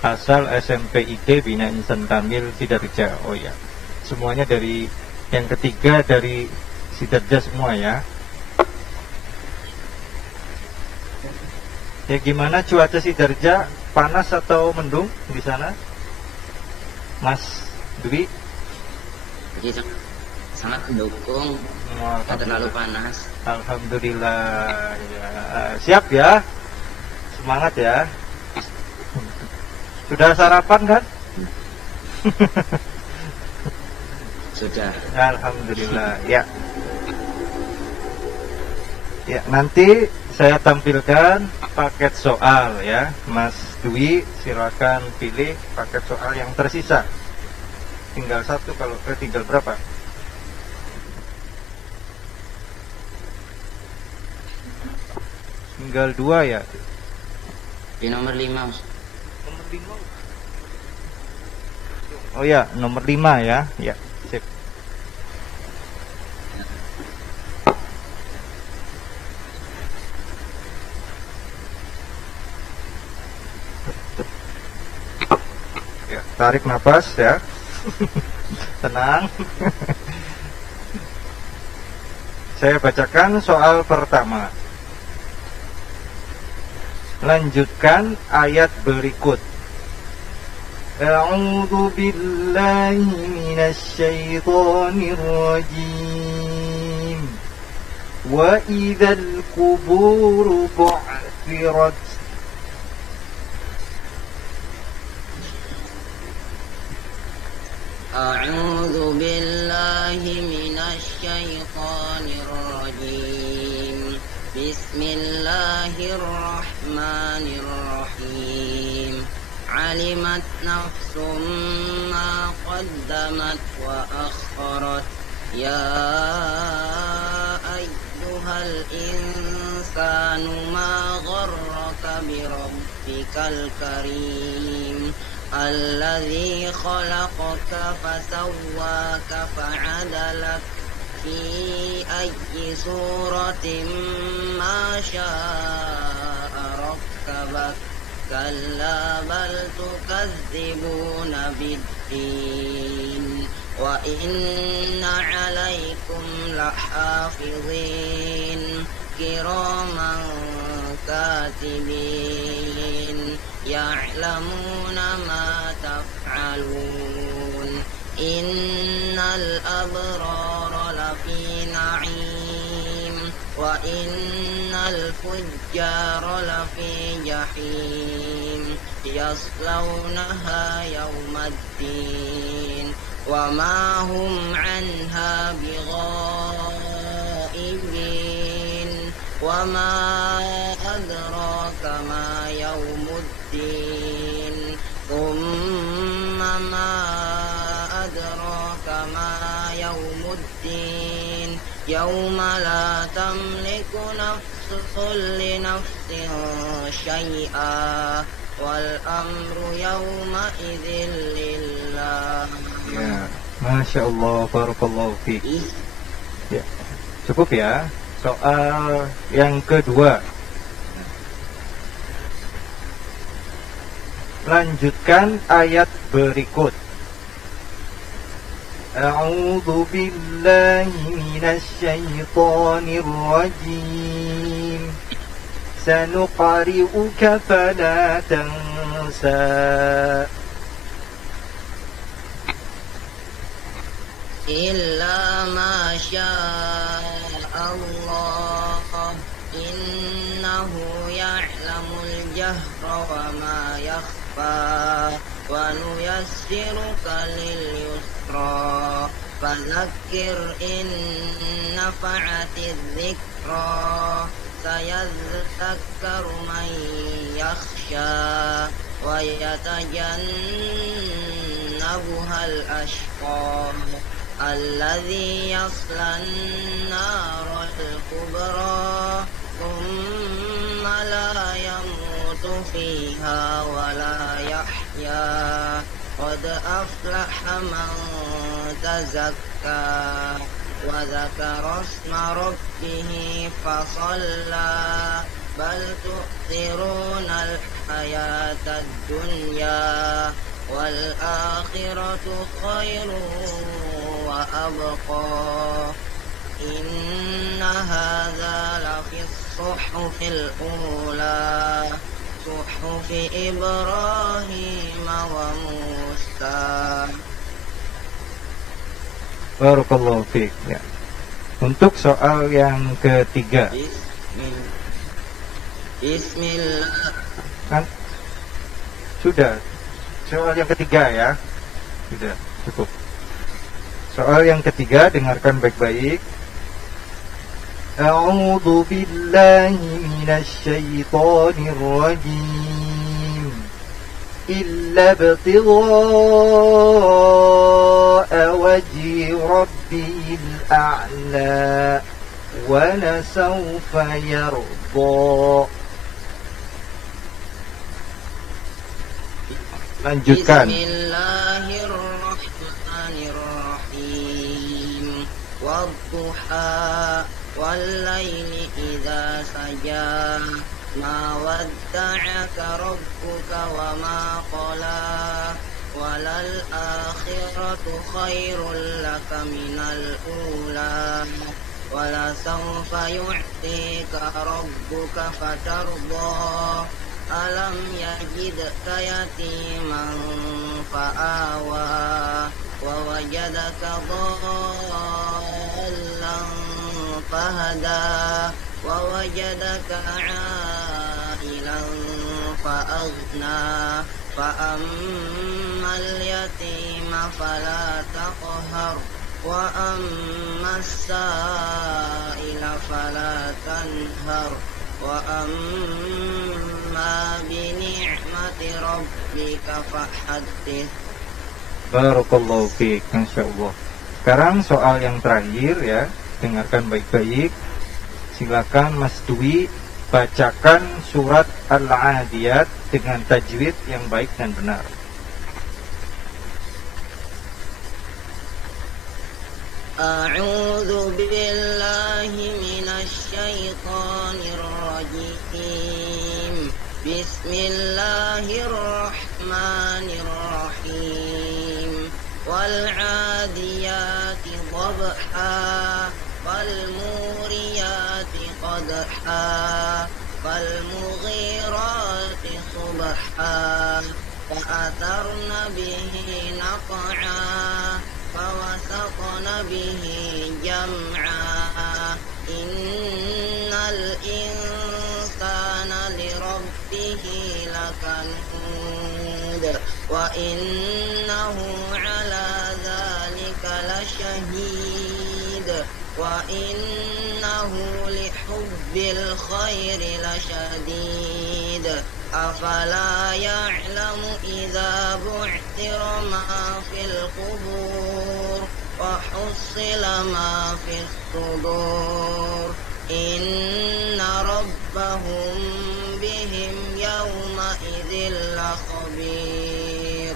asal SMP IG Bina Insan Kamil Sidarja. Oh ya, semuanya dari yang ketiga dari Sidarja semua ya. Ya, gimana cuaca Sidarja? Panas atau mendung di sana, Mas Dwi? Sangat mendukung, tidak terlalu panas. Alhamdulillah ya. Siap ya, semangat ya. Sudah sarapan kan? Sudah. Alhamdulillah ya. Ya, nanti saya tampilkan paket soal ya, Mas Dwi. Silakan pilih paket soal yang tersisa. Tinggal satu, tinggal berapa? tinggal 2 ya. Di nomor 5. Nomor 5. Oh ya, nomor 5 ya. Ya, sip. Ya, tarik nafas ya. Tenang. Saya bacakan soal pertama. Lanjutkan ayat berikut. A'udzu billahi minasy syaithanir rajim. Wa idzal qubur bu'thirat. A'udzu billahi minasy syaithanir rajim. Bismillahirrahmanirrahim. Alimat nafsum ma qaddamat wa akharat. Ya ayyuhal insanu ma gharraka bi rabbikal karim. Alladzi khalaqaka fasawwaka fa'adalak fi ayyi suratin ma syaa rakkabak. Kalla bal tukadzibuna bid-din wa inna 'alaikum lahafizin kiraman katibin ya'lamuna ma taf'alun. Innal abrara lafi na'im wa innal fujjara lafi jahim yaslawnaha yawmaddin wa ma hum 'anha bighaibin. Wa ma adraka ma yawmuddin. Thumma ma adraka ma yawmuddin. Yawma la tamliku nafsun li nafsin syai'a wal amru yawma idzin lillah. Ya, Masya Allah, barakallahu fiik. Ya, cukup ya. Soal yang kedua. Lanjutkan ayat berikut. A'udzu billahi minasy syaithanir rajim. Sanuqri'uka fala tansa. Illa ma syaa Allah, innahu ya'lamul jahra wa ma yakhfa, wa nuyassiruka lil yusra, fadzakkir in nafa'atiz dzikra, sayadzakkaru man yakhsha, wa yatajannabuhal ashqa alladzi yaslan naral kubra thumma la yamutu fiha wa la yahya qad aflaha man tazakka wa dzakara isma rabbih fasalla bal tu'thiruna al-hayata ad-dunya wal akhiratu khairun wa abqa. Inna hadza lafi as-suhufil ula suhufi Ibrahim wa Musa. Barakallahu fiik. Ya. Untuk soal yang ketiga. Bismillah. Kan sudah. Soal yang ketiga ya. Sudah, cukup. Soal yang ketiga, dengarkan baik-baik. A'udzu billahi minasy syaithanir rajim. Illa ibtigha'a wajhi rabbil a'la wa la sawfa yarda. Lanjutkan. Bismillahirrahmanirrahim. Wadduha wal-laili idza saja. Ma wadda'aka rabbuka wa ma qala. Walal akhiratu khairul laka minal ula. Wala sawfa yu'tika rabbuka fatarda. Alam yajidka yatiman fa'awa wa wajadaka dhallan fahada wa wajadaka 'ailan fa'aghna fa'ammal yatima fala taqhar wa ammas sa'ila fala tanhar wa amma bi ni'mati rabbika fahaddits. Barakallahu fiik, masyaallah. Sekarang soal yang terakhir ya, dengarkan baik-baik. Silakan Mas Dwi bacakan surat Al-Adiyat dengan tajwid yang baik dan benar. A'udzu billahi minasy syaithanir rajim. Bismillahirrahmanirrahim. Wal 'adiyati dhabha wal muriyati qadha wal mughirati subha fa'atharna bihi naq'a fawasaqna bihi jam'a innal insana lirabbihi lakanud wa innahu ala dhalika lashahid wa innahu lihubbil khairi lashadid afala ya'lamu idza bu'thira ma fil qubur wa hussila ma fis sudur inna rabbahum bihim yawma idzil lakhabir.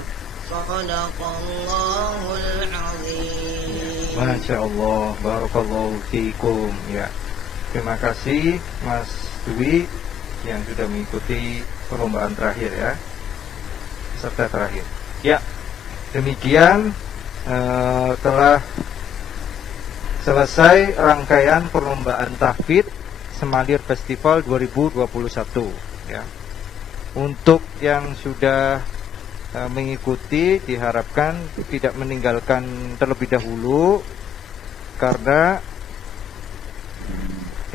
Shadaqallahul azim. Masya Allah, barakallahu fiikum ya. Terima kasih Mas Dwi yang sudah mengikuti perlombaan terakhir ya, peserta terakhir. Ya, demikian telah selesai rangkaian perlombaan tahfidz Semalir Festival 2021 ya. Untuk yang sudah mengikuti diharapkan tidak meninggalkan terlebih dahulu, karena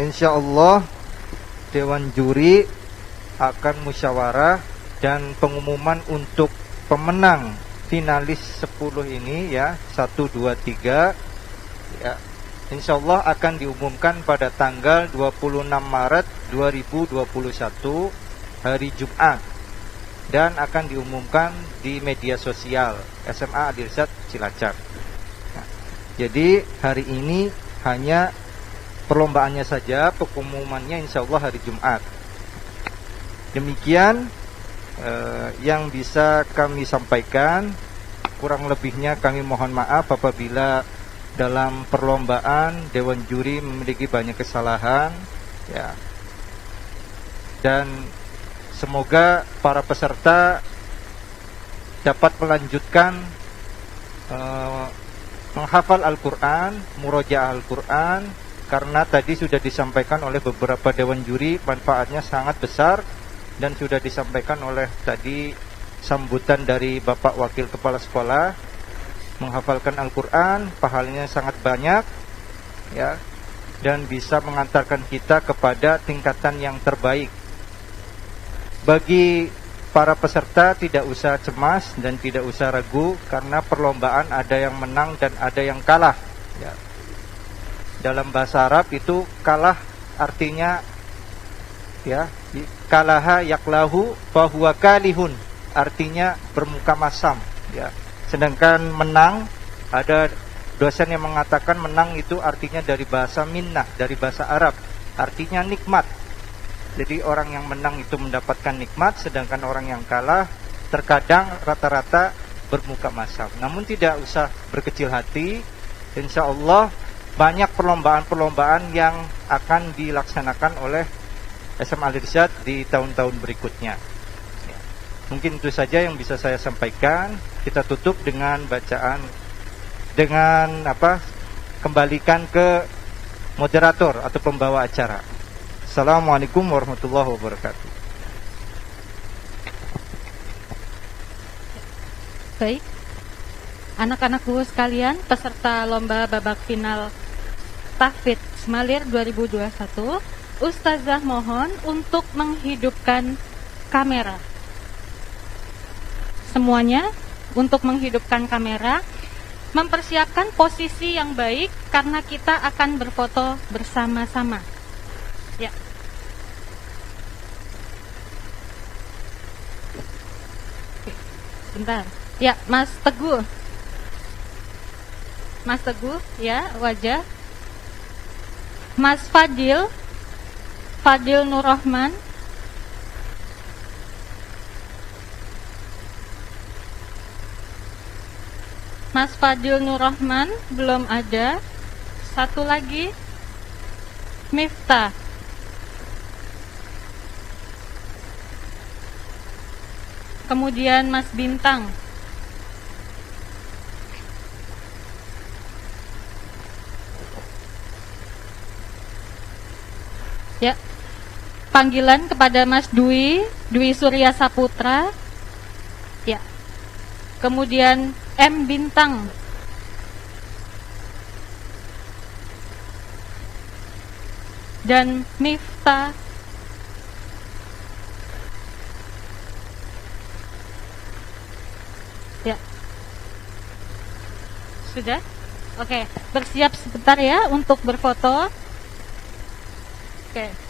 insya Allah Dewan Juri akan musyawarah dan pengumuman untuk pemenang finalis 10 ini ya, 1, 2, 3 ya, insya Allah akan diumumkan pada tanggal 26 Maret 2021 hari Jumat, dan akan diumumkan di media sosial SMA Al-Irsyad Cilacap. Nah, jadi hari ini hanya perlombaannya saja, pengumumannya insya Allah hari Jumat. Demikian yang bisa kami sampaikan. Kurang lebihnya kami mohon maaf apabila dalam perlombaan Dewan Juri memiliki banyak kesalahan ya. Dan semoga para peserta dapat melanjutkan menghafal Al-Quran, murojaah Al-Quran, karena tadi sudah disampaikan oleh beberapa Dewan Juri manfaatnya sangat besar, dan sudah disampaikan oleh tadi sambutan dari Bapak Wakil Kepala Sekolah. Menghafalkan Al-Quran pahalanya sangat banyak ya, dan bisa mengantarkan kita kepada tingkatan yang terbaik. Bagi para peserta tidak usah cemas dan tidak usah ragu, karena perlombaan ada yang menang dan ada yang kalah ya. Dalam bahasa Arab itu kalah artinya ya, kalaha yaklahu fahuwa kalihun, artinya bermuka masam ya. Sedangkan menang, ada dosen yang mengatakan menang itu artinya dari bahasa minnah, dari bahasa Arab, artinya nikmat. Jadi orang yang menang itu mendapatkan nikmat, sedangkan orang yang kalah terkadang rata-rata bermuka masam. Namun tidak usah berkecil hati. Insya Allah banyak perlombaan-perlombaan yang akan dilaksanakan oleh SM Al-Irsyad di tahun-tahun berikutnya. Ya. Mungkin itu saja yang bisa saya sampaikan. Kita tutup dengan bacaan, dengan kembalikan ke moderator atau pembawa acara. Assalamualaikum warahmatullahi wabarakatuh. Baik, anak-anakku sekalian, peserta lomba babak final Tahfidz Smalir 2021, Ustazah mohon untuk menghidupkan kamera. Semuanya untuk menghidupkan kamera, mempersiapkan posisi yang baik karena kita akan berfoto bersama-sama. Ya. Oke, sebentar. Ya, Mas Teguh. Mas Teguh, ya, wajah. Mas Fadil Nur Rahman. Mas Fadil Nur Rahman belum ada. Satu lagi, Miftah. Kemudian Mas Bintang. Ya, panggilan kepada Mas Dwi Surya Saputra. Ya. Kemudian M Bintang. Dan Miftah. Ya. Sudah? Oke, bersiap sebentar ya untuk berfoto. Oke.